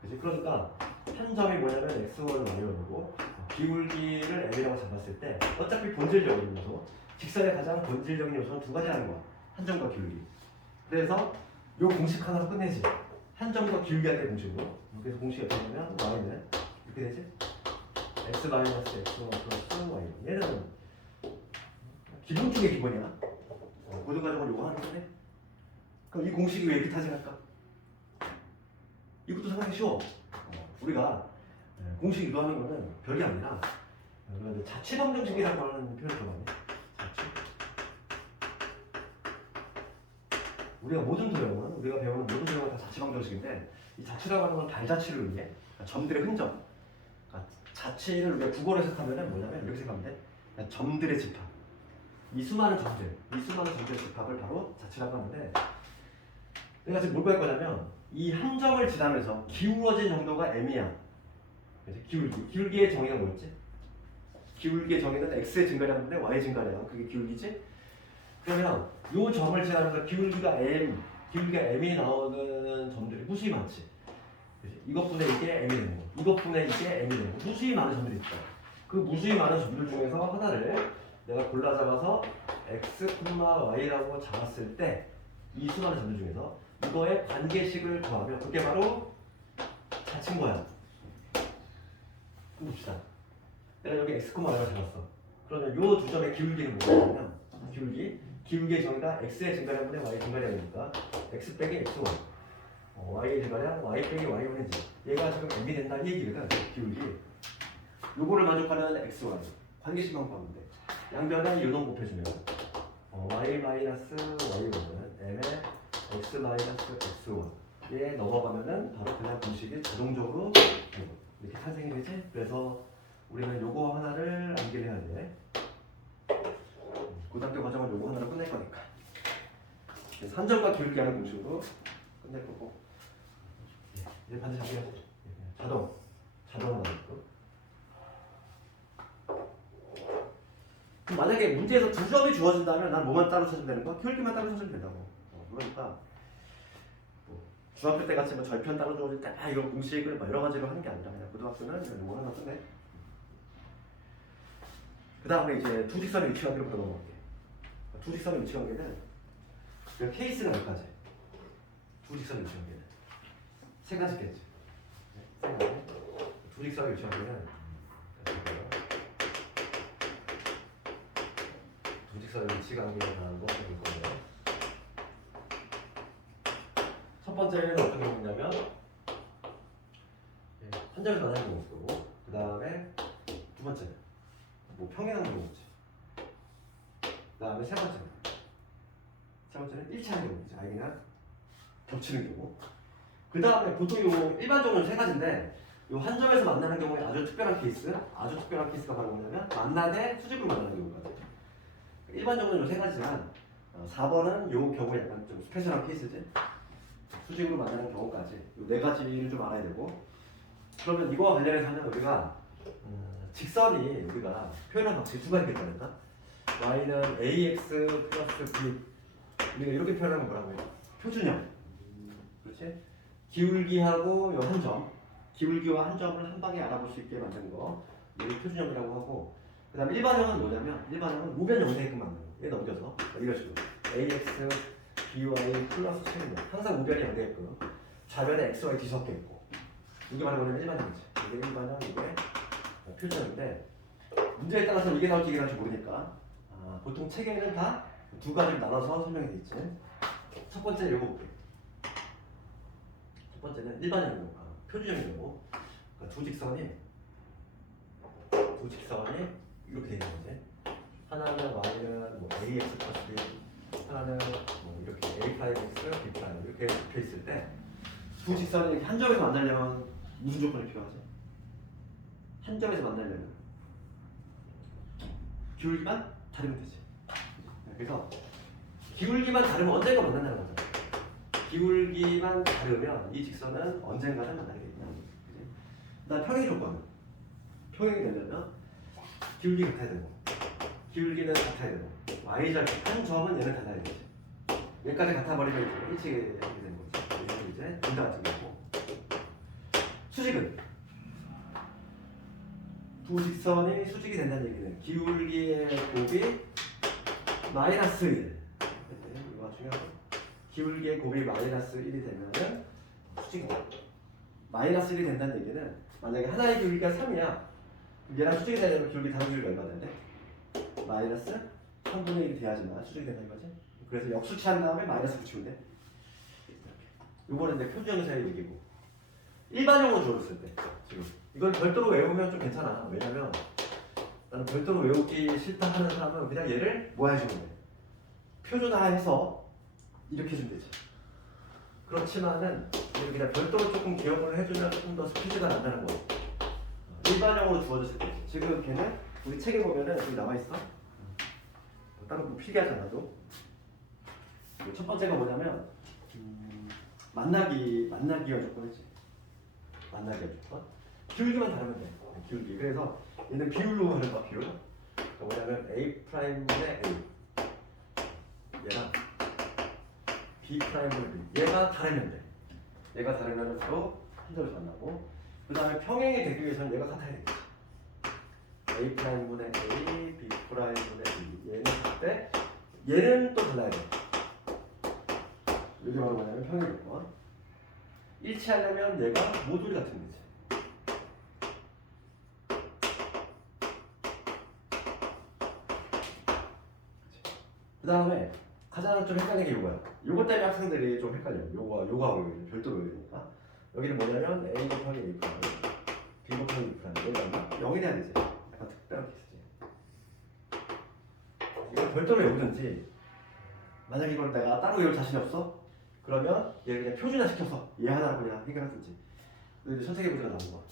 그렇지? 그러니까 한 점이 뭐냐면 x1, y1이고 기울기를 m이라고 잡았을 때 어차피 본질적인 요소, 직선의 가장 본질적인 요소는 두 가지라는 거야. 한 점과 기울기. 그래서 요 공식 하나로 끝내지. 한 점과 기울기 할 때 공식으로. 그래서 공식이 어떻게 되면 y는 이렇게 되지? x-x1 플러스 y. 얘는 기본 중에 기본이야. 고등 과정은 요거 하는 거네. 그럼 이 공식이 왜 이렇게 탄생할까? 이것도 상당히 쉬워. 우리가 공식 유도하는 거는 별게 아니라 자취방정식이라고 하는 표현을 들어봤네. 자취. 우리가 배우는 모든 도형은 다 자취방정식인데 이 자취라고 하는 건 발자취를 의미해. 그러니까 점들의 흔적. 그러니까 자취를 우리가 국어로 해석하면 뭐냐면 이렇게 생각하면 돼. 그러니까 점들의 집합. 이 수많은 점들의 집합을 바로 자취라고 하는데 내가 지금 뭘 할 거냐면 이 한 점을 지나면서 기울어진 정도가 m이야. 기울기의 정의는 뭐였지? 기울기의 정의는 x의 증가량인데 y의 증가량. 그게 기울기지? 그러면 이 점을 지나면서 기울기가 m이 나오는 점들이 무수히 많지. 이것분의 이게 m이 되는 거. 이것분의 이게 m이 되는 거. 무수히 많은 점들이 있다. 그 무수히 많은 점들 중에서 하나를 내가 골라 잡아서 x, y라고 잡았을 때 이 수많은 점들 중에서 이거의 관계식을 구하면 그게 바로 자취인 거야. 그럼 봅시다. 내가 여기 x, y를 잡았어. 그러면 이 두 점의 기울기는 뭐냐면 기울기의 정의가 x의 증가량분의 y의 증가량이니까 x 빼기 xy y의 증가량 y 빼기 y1이지. 얘가 지금 m이 된다 이 얘기거든. 기울기 요거를 만족하는 xy 관계식만 구하면 돼. 양변에 요놈 곱해주면 y-y1은 m의 x-xy에 넘어가면은 바로 그냥 공식이 자동적으로 이렇게 탄생이 되지. 그래서 우리는 요거 하나를 암기를 해야 돼. 고등학교 과정은 요거 하나로 끝낼 거니까. 그래서 한 점과 기울기 하는 공식으로 끝낼 거고. 이제 반드시 암기해야 돼. 자동으로 나오고. 만약에 문제에서 두 점이 주어진다면 난 뭐만 따로 찾으면 되는 거야? 기울기만 따로 찾으면 된다고. 그러니까 뭐 중학교 때 같이 뭐 절편 따로 주어질 때 이런 공식을 뭐 여러 가지로 하는 게 아니라 그냥 고등학교는 이거 하나 끝내. 그 다음에 이제 두 직선의 위치관계로 넘어갈게. 두 직선의 위치관계는 케이스가 몇 가지? 두 직선의 위치관계는 세 가지겠지. 세 가지. 두 직선의 위치관계는 두 직선의 위치관계에 관한 것을 볼 건데 첫 번째는 어떤 경우냐면 한 점에서 만나는 경우고 그 다음에 두 번째는 뭐 평행하는 경우지. 그 다음에 세 번째는 1차의 경우지. 아이랑 겹치는 경우. 그 다음에 보통 요 일반적으로 세 가지인데 요 한 점에서 만나는 경우에 아주 특별한 케이스가 바로 뭐냐면 만나되 수직으로 만나는 경우거든. 일반적으로 요 세 가지지만 4번은 요 경우에 약간 좀 스페셜한 케이스지. 수직으로 만나는 경우까지 요 네 가지를 좀 알아야 되고. 그러면 이거와 관련해서 하면 우리가 직선이 우리가 표현한 방식이 두 가지가 있다니까. y는 ax 플러스 b. 우리가 이렇게 표현하면 뭐라고 해요? 표준형. 그렇지? 기울기하고 요 한 점. 기울기와 한 점을 한 방에 알아볼 수 있게 만든 거 이걸 표준형이라고 하고 그 다음에 일반형은 뭐냐면 일반형은 우변 영세게끔 만든 거 얘 넘겨서 이런 식으로 ax by 플러스 7은 항상 우변이 영세게끔 좌변에 x, y 뒤섞여 있고 이게 바로 뭐냐면 일반형이지 이게 일반형 이게 표준형인데 문제에 따라서 이게 나올지 이게 나올지 모르니까 보통 책에는 다 두 가지로 나눠서 설명이 돼 있지. 첫 번째 요거 볼게. 첫 번째는 일반형이고 표준형이고 그러니까 두 직선이 이렇게 돼 있는 거지. 하나는 y는 뭐 ax 플러스 b, 하나는 뭐 이렇게 a 프라임 x, b 프라임 이렇게 붙어 있을 때 두 직선이 이렇게 한 점에서 만나려면 무슨 조건이 필요하지? 한 점에서 만나려면 기울기만 다르면 되지. 그래서 기울기만 다르면 언젠가 만난다는 거잖아. 기울기만 다르면 이 직선은 언젠가는 만나겠다. 나 평행 조건은 평행이 되려면 기울기 같아야 되고 기울기는 같아야 되고 y좌표 한 점은 얘는 같아야 되지. 얘까지 같아버리면 이제 일치게 되는 거지. 이게 이제 둘 다 같은 거고. 수직은 두 직선이 수직이 된다는 얘기는 기울기의 곱이 마이너스 1. 이거 중요하고 기울기의 곱이 마이너스 1이 되면은 수직이다. 마이너스 1이 된다는 얘기는 만약에 하나의 기울기가 3이야. 얘랑 수직이 되려면 기울기 다른 기울기가 얼마 된대? 마이너스 3분의 1이 돼야지만 수직이 된다는 거지. 그래서 역수치한 다음에 마이너스 붙이면 돼. 요거는 이제 표준형 사이 얘기고 일반형으로 주어졌을 때 지금 이걸 별도로 외우면 좀 괜찮아. 왜냐면 나는 별도로 외우기 싫다 하는 사람은 그냥 얘를 뭐 해주면 돼? 표준화해서 이렇게 해주면 되지. 그렇지만은 얘를 그냥 별도로 조금 기억을 해주면 조금 더 스피드가 난다는 거야. 일반형으로 주어졌을 때 지금 걔는 우리 책에 보면은 여기 나와 있어. 따로 뭐 필기하지 않아도 첫 번째가 뭐냐면 만나기가 조건이지. 만나기가 조건. 기울기만 다르면 돼. 기울기. 그래서 얘는 비율로 하는 거야. 비율. 뭐냐면 a 프라임분의 a 얘랑 b 프라임분의 b 얘가 다르면 돼. 얘가 다르면 또 한 점에서 만나고 그 다음에 평행이 되기 위해서는 얘가 같아야 되겠지. a 프라임분의 a, b 프라임분의 b 얘는 같대. 얘는 또 달라야 돼. 이게 바로 뭐냐면 평행 조건. 일치하려면 얘가 모듈이 같은 거지. 그 다음에 가장 좀 헷갈리는 게 이거야. 요거 때문에 학생들이 좀 헷갈려. 요거하고 별도로 외우니까. 여기는 뭐냐면 a 곱하기 a 프라임, b 곱하기 b 프라임. 얘가 얼마? 0이 돼야 되지. 약간 특별한 케이스지. 이걸 별도로 외우든지 만약 이걸 내가 따로 외울 자신이 없어? 그러면 얘를 그냥 표준화 시켜서 얘 하나로 그냥 해결하든지. 근데 선택의 문제가 나온 거야.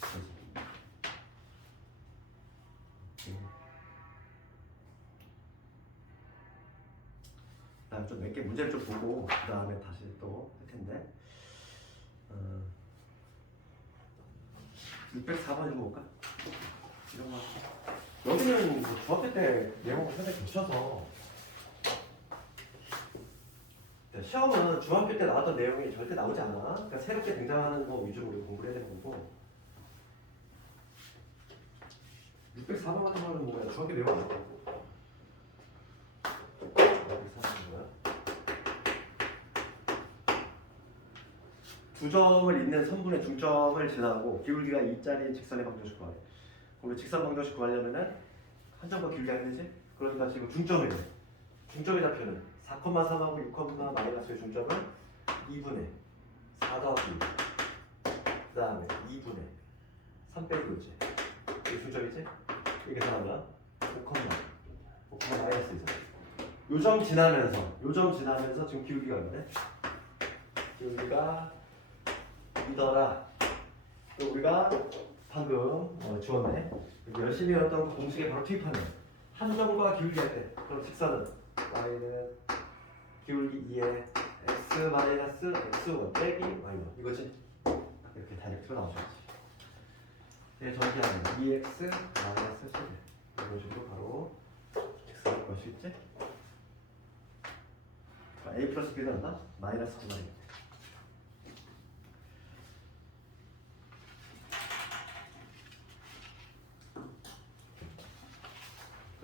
좀 몇 개 문제를 좀 보고 그 다음에 다시 또 할 텐데 604번 읽어볼까? 이런 거 여기는 뭐 중학교 때 내용을 살짝 겹쳐서 시험은 중학교 때 나왔던 내용이 절대 나오지 않아. 그러니까 새롭게 등장하는 거 위주로 우리 공부를 해야 되는 거고 604번 같은 거는 뭐야? 중학교 내용 아니고 두 점을 잇는 선분의 중점을 지나고 기울기가 2짜리인 직선의 방정식 구하래. 그럼 직선 방정식 구하려면은 한 점과 기울기 해야 되지? 그러니까 지금 중점이네. 중점의 좌표는 4,3하고 6, 마이너스의 중점은 2분의 4 더하기 2. 그 다음에 2분의 3 빼기 5지. 이게 중점이지? 이게 계산하면 5, 마이너스 2죠. 요점 지나면서 지금 기울기가 얼마네? 기울기가 이더라. 또 우리가 방금 주었네. 열심히 했던 공식에 바로 투입하면 한 점과 기울기 할 때 그럼 직선은 y는 기울기 2에 x 마이너스 x1 빼기 y1 이거지? 이렇게 다이렉트로 나오셔야지. 네, 전기하면 2x 마이너스 11 이런 식으로 바로 직선을 구할 수 있지? a 플러스 b가 얼마? 마이너스 9마리.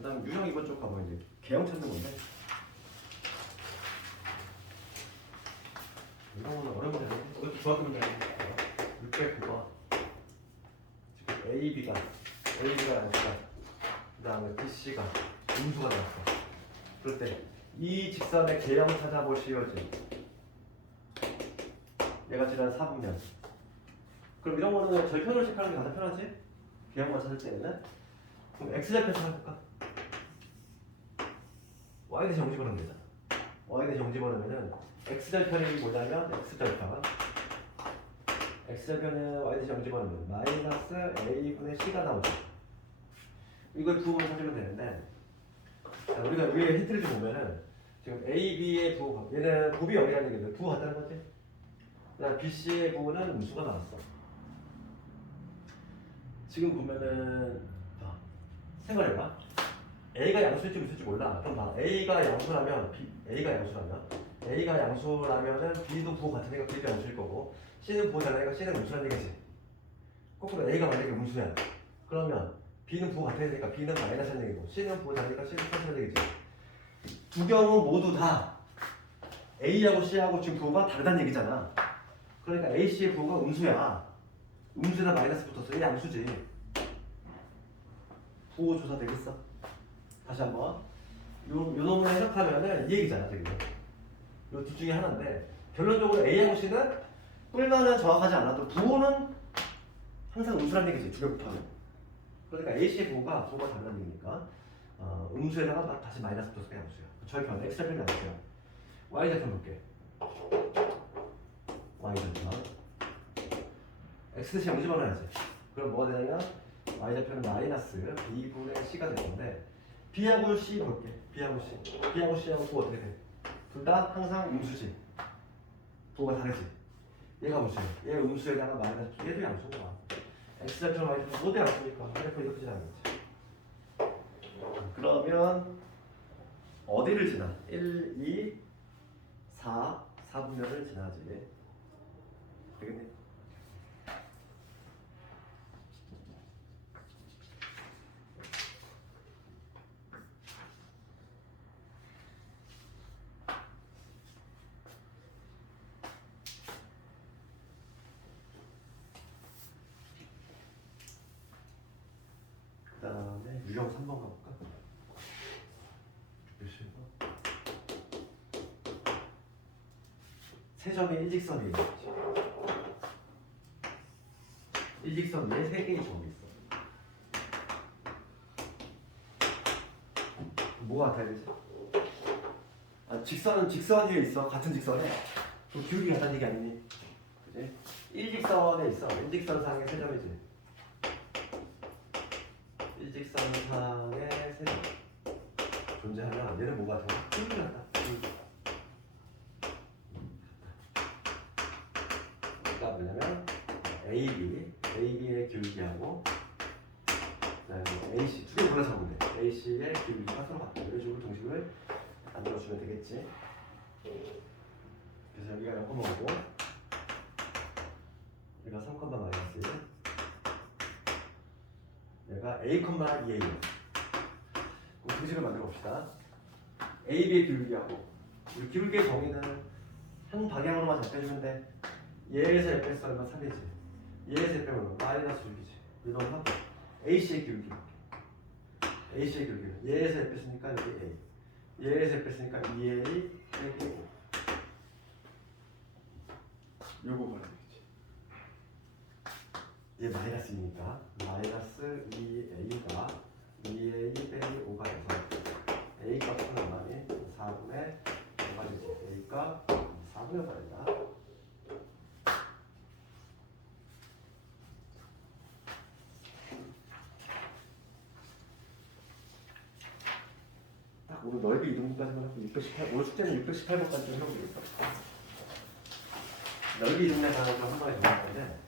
그다음 유형 2번 쪽 가보면 이제 개형 찾는 건데 이런 거는 어려운 거잖아. 이것도 중학교 문제 609번 지금 AB가 나왔다. 그다음에 BC가 음수가 나왔어. 그럴 때 이 직선의 개형 찾아보시오지. 얘가 지난 4분면. 그럼 이런 거는 절편을 체크하는 게 가장 편하지? 개형만 찾을 때는. 그럼 x절편 찾아볼까? y 대신 0 집어넣으면 되잖아. y 대신 0 집어넣으면은 x절편이 뭐냐면 x절편은 y 대신 0 집어넣으면 마이너스 a분의 c가 나오죠. 이걸 부호만 찾으면 되는데 자, 우리가 위에 힌트를 좀 보면은 지금 A, B의 부호 얘는 곱이 0이라는 얘기인데 부호 같다는 거지? 그다음 B, C의 부호는 음수가 나왔어. 지금 보면은 생각해봐. A가 양수일지 음수일지 몰라. 그럼 봐. A가 양수라면 A가 양수라면은 B도 부호 같으니까 B도 양수일 거고 C는 부호잖아요. C는 음수라는 얘기지. 거꾸로 A가 만약에 음수야. 그러면 B는 부호 같으니까 B는 마이너스라는 얘기고 C는 부호잖으니까 C는 플러스라는 얘기지. 두 경우 모두 다 A하고 C하고 지금 부호가 다르다는 얘기잖아. 그러니까 A, C의 부호가 음수야. 음수에다 마이너스 붙었어. 이게 양수지. 부호 조사 되겠어? 다시 한번. 요 놈을 해석하면은 이 얘기잖아, 지금. 요 둘 중에 하나인데 결론적으로 A하고 C는 뿔만은 정확하지 않아도 부호는 항상 음수라는 얘기지. 두 개 곱하면. 그러니까 A, C의 부호가 다르다는 얘기니까 음수에다가 다시 마이너스 붙어서 양수야. 절편, X절편 양수야. Y절편 볼게. Y절편. X 대신 0 집어넣어야지. 그럼 뭐가 되냐면 Y절편은 마이너스 B분의 C가 될 건데 B하고 C 볼게. B하고 C하고 부호 어떻게 돼? 둘 다 항상 음수지. 부호가 다르지. 얘가 음수야. 얘 음수에다가 마이너스 얘도 양수인 거야. X절편 Y절편 모두 양수니까 Y절편 이렇게 지나는 거지. 그러면 어디를 지나? 1, 2, 4분면을 지나지. 되겠네. 그 다음에 유형 3번 가볼까? 세 점이 일직선이에요. 일직선 위에 세 개의 점이 있어. 뭐가 같아야 되지? 직선은 직선 위에 있어. 같은 직선에. 좀 기울기 같다는 얘기 아니니? 그지? 일직선에 있어. 일직선상의 세 점이지. 일직선상의 세 점. 존재하면 얘는 뭐가 같아? 기울기 같다. 그러니까 뭐냐면 AB의 기울기하고 그다음에 AC 두 개 골라서 하면 돼. AC의 기울기가 서로 같다. 이런 식으로 동식을 만들어주면 되겠지. 그래서 여기가 0,5고 여기가 3, 마이너스 1 얘가 A, 2A예요. 그럼 동식을 만들어 봅시다. AB의 기울기하고 이 기울기의 정의는 한 방향으로만 잡혀주면 돼. 얘에서 fx 얼마 3이지. 얘에서 f 얼마 마이너스 6이지. 이런 하고 AC의 기울기. AC의 기울기는 얘에서 fs니까 여기 A. 얘에서 fs니까 2A 빼기 5. 요거 봐야 되겠지. 얘 마이너스니까 마이너스 2A가 2A 빼기 5가 돼서 A 값은 얼마니? 4분의 5가 되지. A 값 4분의 5가 된다. 오늘 넓이 이동까지만 하고 618, 오늘 숙제는 618번까지 좀 해보고 있어. 넓이 이동에 관한 거한 번에 정할 건데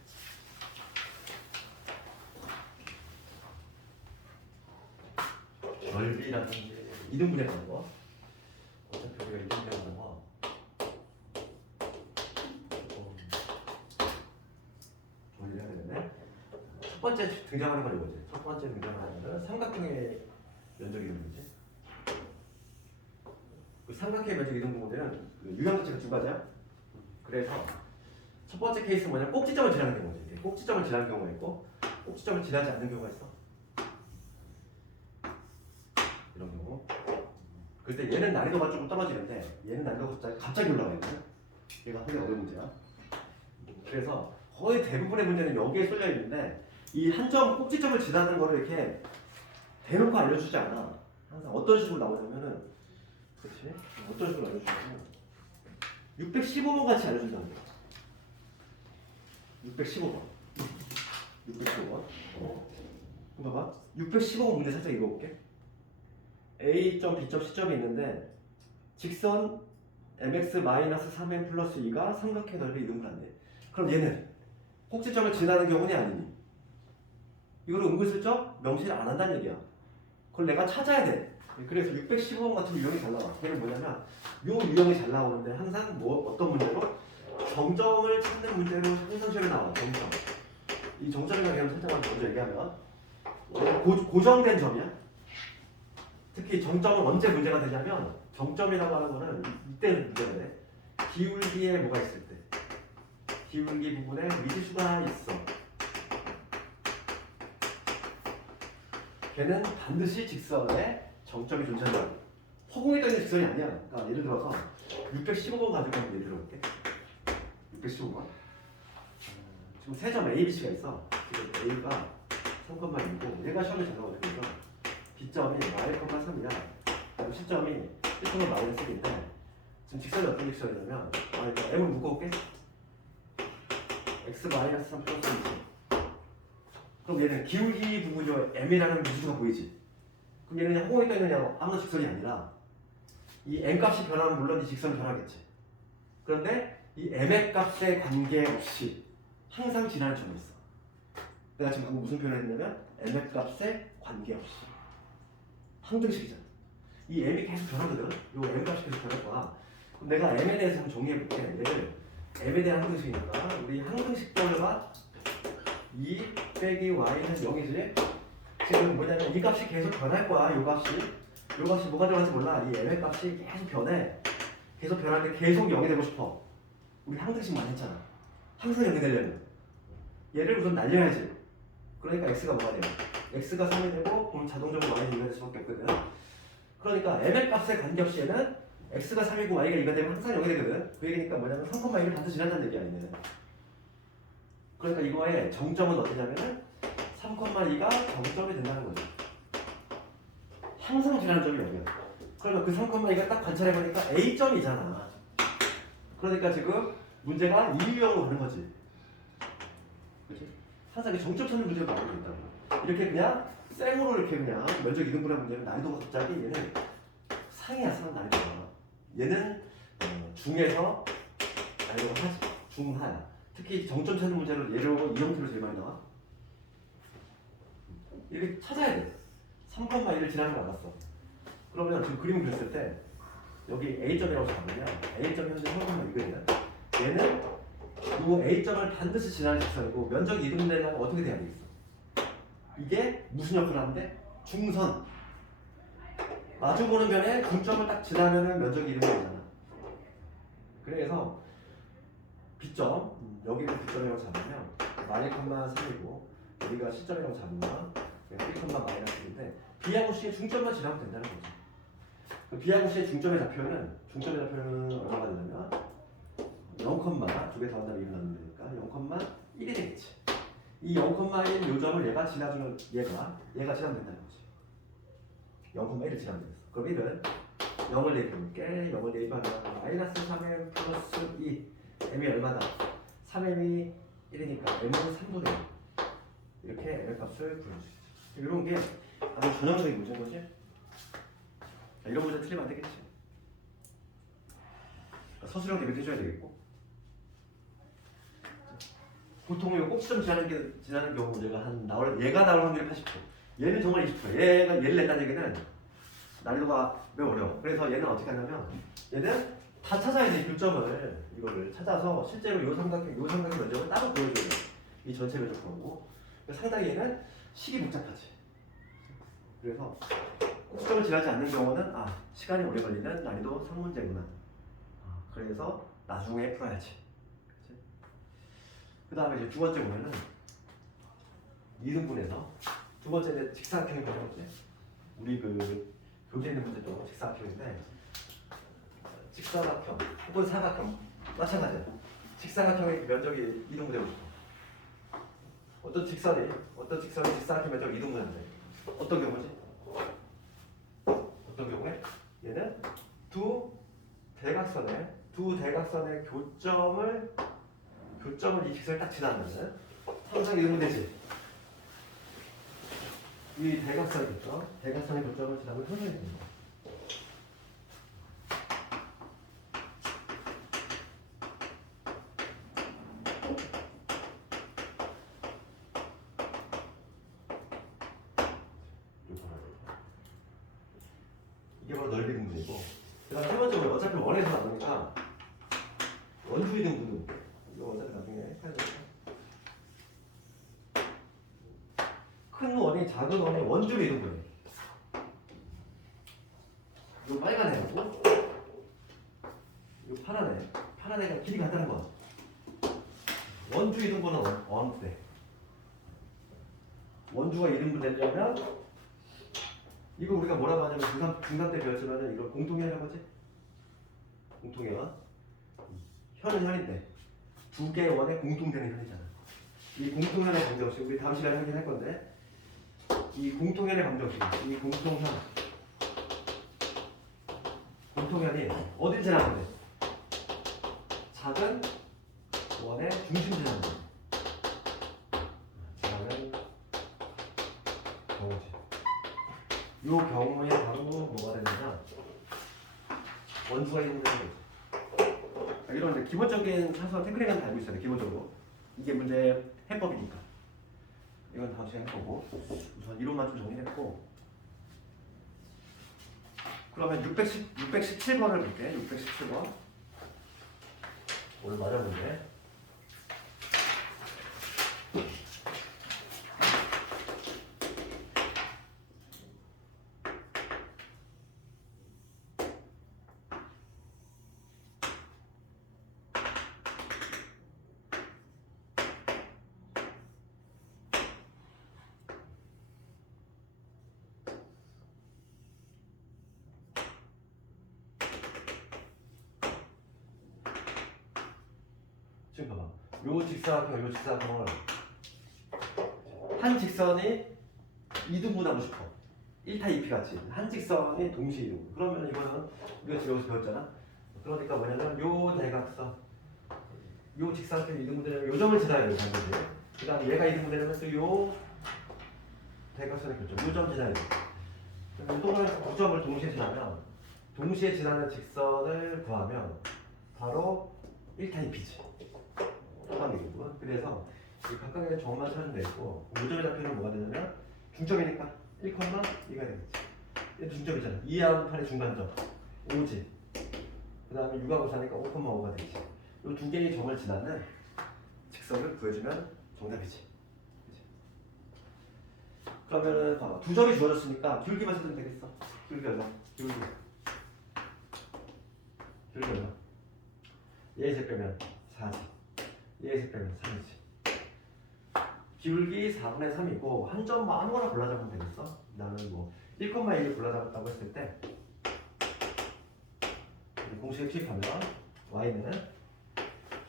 넓이라든지 이동분해 가는 거 어차피 우리가 이동분해 가는 거 정리해야 되는데 첫 번째 등장하는 건 이거지. 첫 번째 등장하는 거는 삼각형의 면적 이동 문제. 그 삼각형의 면적 이동 문제는 그 유형 자체가 두 가지야. 그래서 첫 번째 케이스는 뭐냐? 꼭지점을 지나는 경우지. 꼭지점을 지나는 경우가 있고 꼭지점을 지나지 않는 경우가 있어. 이런 경우. 그때 얘는 난이도가 조금 떨어지는데 얘는 난이도가 갑자기 올라가 있거든. 얘가 하기 어려운 문제야. 그래서 거의 대부분의 문제는 여기에 쏠려 있는데 이 한 점 꼭지점을 지나는 거를 이렇게 대놓고 알려주지 않아. 항상 어떤 식으로 나오냐면은 그렇지? 어떤 식으로 알려주냐면 615번 같이 알려준다는 거야. 615번. 615번. 그럼 봐봐. 615번 문제 살짝 읽어볼게. A점, B점, C점이 있는데 직선 mx-3m 플러스 2가 삼각형 넓이 이동을 한대. 그럼 얘는 꼭지점을 지나는 경우는 아니니 이거를 은근슬쩍 명시를 안 한다는 얘기야. 그걸 내가 찾아야 돼. 그래서 615번 같은 유형이 잘 나와. 걔는 뭐냐면 요 유형이 잘 나오는데 항상 뭐 어떤 문제로 정점을 찾는 문제로 항상 시험에 나와. 정점. 이 정점이라는 개념 살짝 먼저 얘기하면 고정된 점이야. 특히 정점은 언제 문제가 되냐면 정점이라고 하는 거는 이때는 문제가 돼. 기울기에 뭐가 있을 때. 기울기 부분에 미지수가 있어. 걔는 반드시 직선에 정점이 존재한다. 허공에 떠 있는 직선이 아니야. 그러니까 예를 들어서 615번 가지고 한번 예를 들어볼게. 615번. 지금 세 점 A, B, C가 있어. 지금 A가 3,2고 얘가 시험에 잘 나오죠. 그래서 B점이 y,3이야. 그리고 C점이 1,-1인데 지금 직선이 어떤 직선이냐면 M을 묶어볼게. x-3 플러스 2. 그럼 얘는 기울기 부분이요 m이라는 미지수가 보이지. 그럼 얘는 그냥 허공에 떠 있는 그냥 아무나 직선이 아니라 이 m 값이 변하면 물론 이 직선이 변하겠지. 그런데 이 m의 값에 관계없이 항상 지나는 점이 있어. 내가 지금 방금 무슨 표현을 했냐면 m의 값에 관계없이 항등식이잖아. 이 m이 계속 변하거든. 요 m 값이 계속 변할 거야. 그럼 내가 m에 대해서 한번 정리해볼게. 얘를 m에 대한 항등식이니까 우리 항등식별로 봐. 2 빼기 y는 0이지. 지금 뭐냐면 이 값이 계속 변할 거야. 요 값이 뭐가 들어갈지 몰라. 이 m의 값이 계속 변해. 계속 변하는데 계속 0이 되고 싶어. 우리 항등식 많이 했잖아. 항상 0이 되려면 얘를 우선 날려야지. 그러니까 x가 뭐가 돼요? x가 3이 되고 그럼 자동적으로 y는 2가 될 수밖에 없거든. 그러니까 m의 값에 관계없이 얘는 x가 3이고 y가 2가 되면 항상 0이 되거든. 그 얘기니까 뭐냐면 3,1을 반드시 지난다는 얘기야. 얘는. 그러니까 이거의 정점은 어디냐면은 3,2가 정점이 된다는 거죠. 항상 지나는 점이 여기야. 그러면 그 3,2가 딱 관찰해보니까 A점이잖아. 그러니까 지금 문제가 이 유형으로 가는 거지. 그치? 항상 정점 찾는 문제가 나오고 있다고. 이렇게 그냥 생으로 이렇게 그냥 면적 이등분할 문제는 난이도가 갑자기 얘는 상이야. 상 난이도가. 얘는 중에서 난이도가 하지. 중하야. 특히 정점 찾는 문제를 예로 이 형태로 제일 많이 나와. 이렇게 찾아야 돼. 3,1을 지나는 거 알았어. 그러면 지금 그림을 그렸을 때 여기 A점이라고 잡으면 A점 현재 3,2거든. 얘는 이 A점을 반드시 지나는 직선이고 면적이 이동되려면 어떻게 돼야 되겠어? 이게 무슨 역할을 하는데? 중선. 마주보는 변에 중점을 딱 지나면 면적이 이동되잖아. 그래서 B점, 여기를 B점이라고 잡으면 y,3이고 여기가 C점이라고 잡으면 1,-1인데 B하고 C의 중점만 지나면 된다는 거죠. 그 B하고 C의 중점의 좌표는 얼마가 되냐면 0, 두 개 더한다면 1을 넣으면 되니까 0,1이 되겠지. 이 0,1 요점을 얘가 지나주는 얘가 지나면 된다는 거지. 0,1을 지나면 되겠어. 그럼 1은 0을 대입해볼게. 0을 대입하면 -3m 플러스 2 m이 얼마다? 3m이 1이니까 m은 3분의 1. 이렇게 m의 값을 구할 수 있지. 이런 게 아주 전형적인 문제인 거지. 이런 문제 틀리면 안 되겠지. 서술형 대비도 해줘야 되겠고. 보통 이 꼭지점 지나는 경우 문제가 얘가 나올 확률이 80%. 얘는 정말 20%. 얘를 낸다는 얘기는 난이도가 매우 어려워. 그래서 얘는 어떻게 하냐면 얘는 다 찾아야 돼. 교점을 이거를 찾아서 실제로 요 삼각형 면적을 따로 보여줘야 돼. 이 전체 면적하고 상당히 얘는 식이 복잡하지. 그래서 꼭지점을 지나지 않는 경우는 시간이 오래 걸리는 난이도 3문제구나. 그래서 나중에 풀어야지. 그 다음에 이제 두 번째 보면은 이등분해서 두 번째는 직사각형이 뭐였지? 우리 그 교재에 있는 문제도 직사각형인데 직사각형 혹은 사각형 마찬가지야. 직사각형의 면적이 이등분되고 싶어. 어떤 직선이 직사각형 면적 이등분한대. 어떤 경우지? 어떤 경우에 얘는 두 대각선의 교점을 이 직선을 딱 지나면은 항상 이등분되지. 이 대각선의 교점을 지나면 현상이 되는 거야. 이게 바로 넓이 등분이고, 그다음 세 번째 보면 어차피 원에서 나오니까 원주의 등분. 이거 어차피 나중에 해야 되니까. 큰 원이 작은 원의 원주의 등분이. 이거 빨간 애고, 이거 파란 애가 길이 같다는 거야. 원주의 등분은 어느 때? 원주가 이등분 되려면 이거 우리가 뭐라고 하냐면 중3 때 배웠지만은 이걸 공통현이라고 하지? 공통현. 현은 현인데 두 개의 원에 공통되는 현이잖아. 이 공통현의 방정식 우리 다음 시간에 하긴 할 건데 이 공통현의 방정식 이 공통현이 어딜 지나는데? 작은 원의 중심 지나는데. 지나는 경우지. 이 경우에 바로 뭐가 되느냐? 원주가 있는 거죠. 이런 기본적인 사소한 테크닉은 다 알고 있어야 돼. 기본적으로 이게 문제 해법이니까. 이건 다음 시간에 해보고 우선 이론만 좀 정리했고, 그러면 617번을 볼게. 617번 오늘 맞았는데 지금 봐봐. 요 직사각형을 한 직선이 이등분하고 싶어. 1타 2피 같이 한 직선이 동시에 이등분. 그러면 이거는 우리가 지금 여기서 배웠잖아. 그러니까 뭐냐면 요 대각선, 요 직사각형 이등분되려면 요 점을 지나야 돼, 반드시. 그 다음에 얘가 이등분되려면 또 요 대각선의 교점, 요 점 지나야 돼. 또 하나 두 점을 동시에 지나면 동시에 지나는 직선을 구하면 바로 1타 2피지. 해당되겠고. 그래서 이 각각의 점만 찾으면 되고, 요점의 좌표는 뭐가 되냐면 중점이니까 1, 2가 되겠지. 얘 중점이잖아. 2하고 8의 중간점 5지. 그 다음에 6하고 4니까 5,5가 되겠지. 이 두 개의 점을 지나는 직선을 구해주면 정답이지. 그치? 그러면은 봐봐. 두 점이 주어졌으니까 기울기만 쓰면 되겠어. 기울기 얼마? 기울기 얼마? 얘의 빼면 4지. 얘에서 빼면 3이지. 기울기 4분의 3이고 한 점만 아무거나 골라 잡으면 되겠어. 나는 뭐 1,1을 골라 잡았다고 했을 때 공식에 투입하면 y는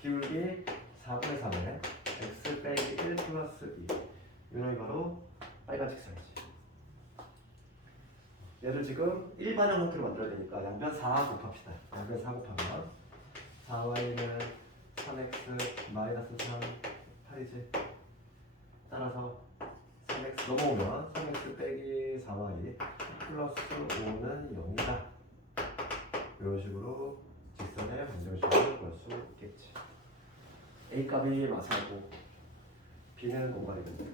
기울기 4분의 3에 x 빼기 1 플러스 2. 이놈이 바로 빨간 직선이지. 얘를 지금 일반형 형태로 만들어야 되니까 양변 4 곱합시다. 양변 4 곱하면 4y는 3x 마이너스 3 8이지. 따라서 3x 넘어오면 3x 빼기 4y 플러스 5는 0이다. 이런 식으로 직선의 방정식을 볼 수 있겠지. A 값이 마사고 B는 뭐가 되겠네.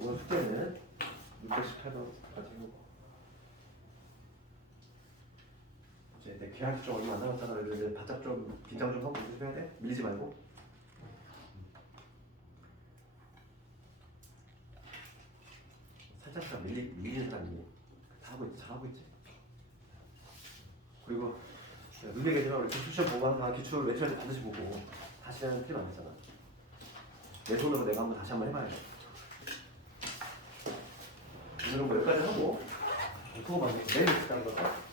오늘 숙제는 618번까지 해보고 이제 내 계약이 좀 얼마 안 남았잖아. 그래서 이제 바짝 좀 긴장 좀 하고 연습해야 돼. 밀지 말고. 밀리는 사람이 다 하고 있지, 잘하고 있지. 그리고 눈에 계시면 우리 기출 시험 보고 항상 기출 외출할 때 반드시 보고 다시 하는 필요 안 되잖아. 내 손으로 내가 한번 다시 한번 해봐야 돼. 오늘은 뭐 여기까지 하고 그거 말고 내일 있다는 거죠.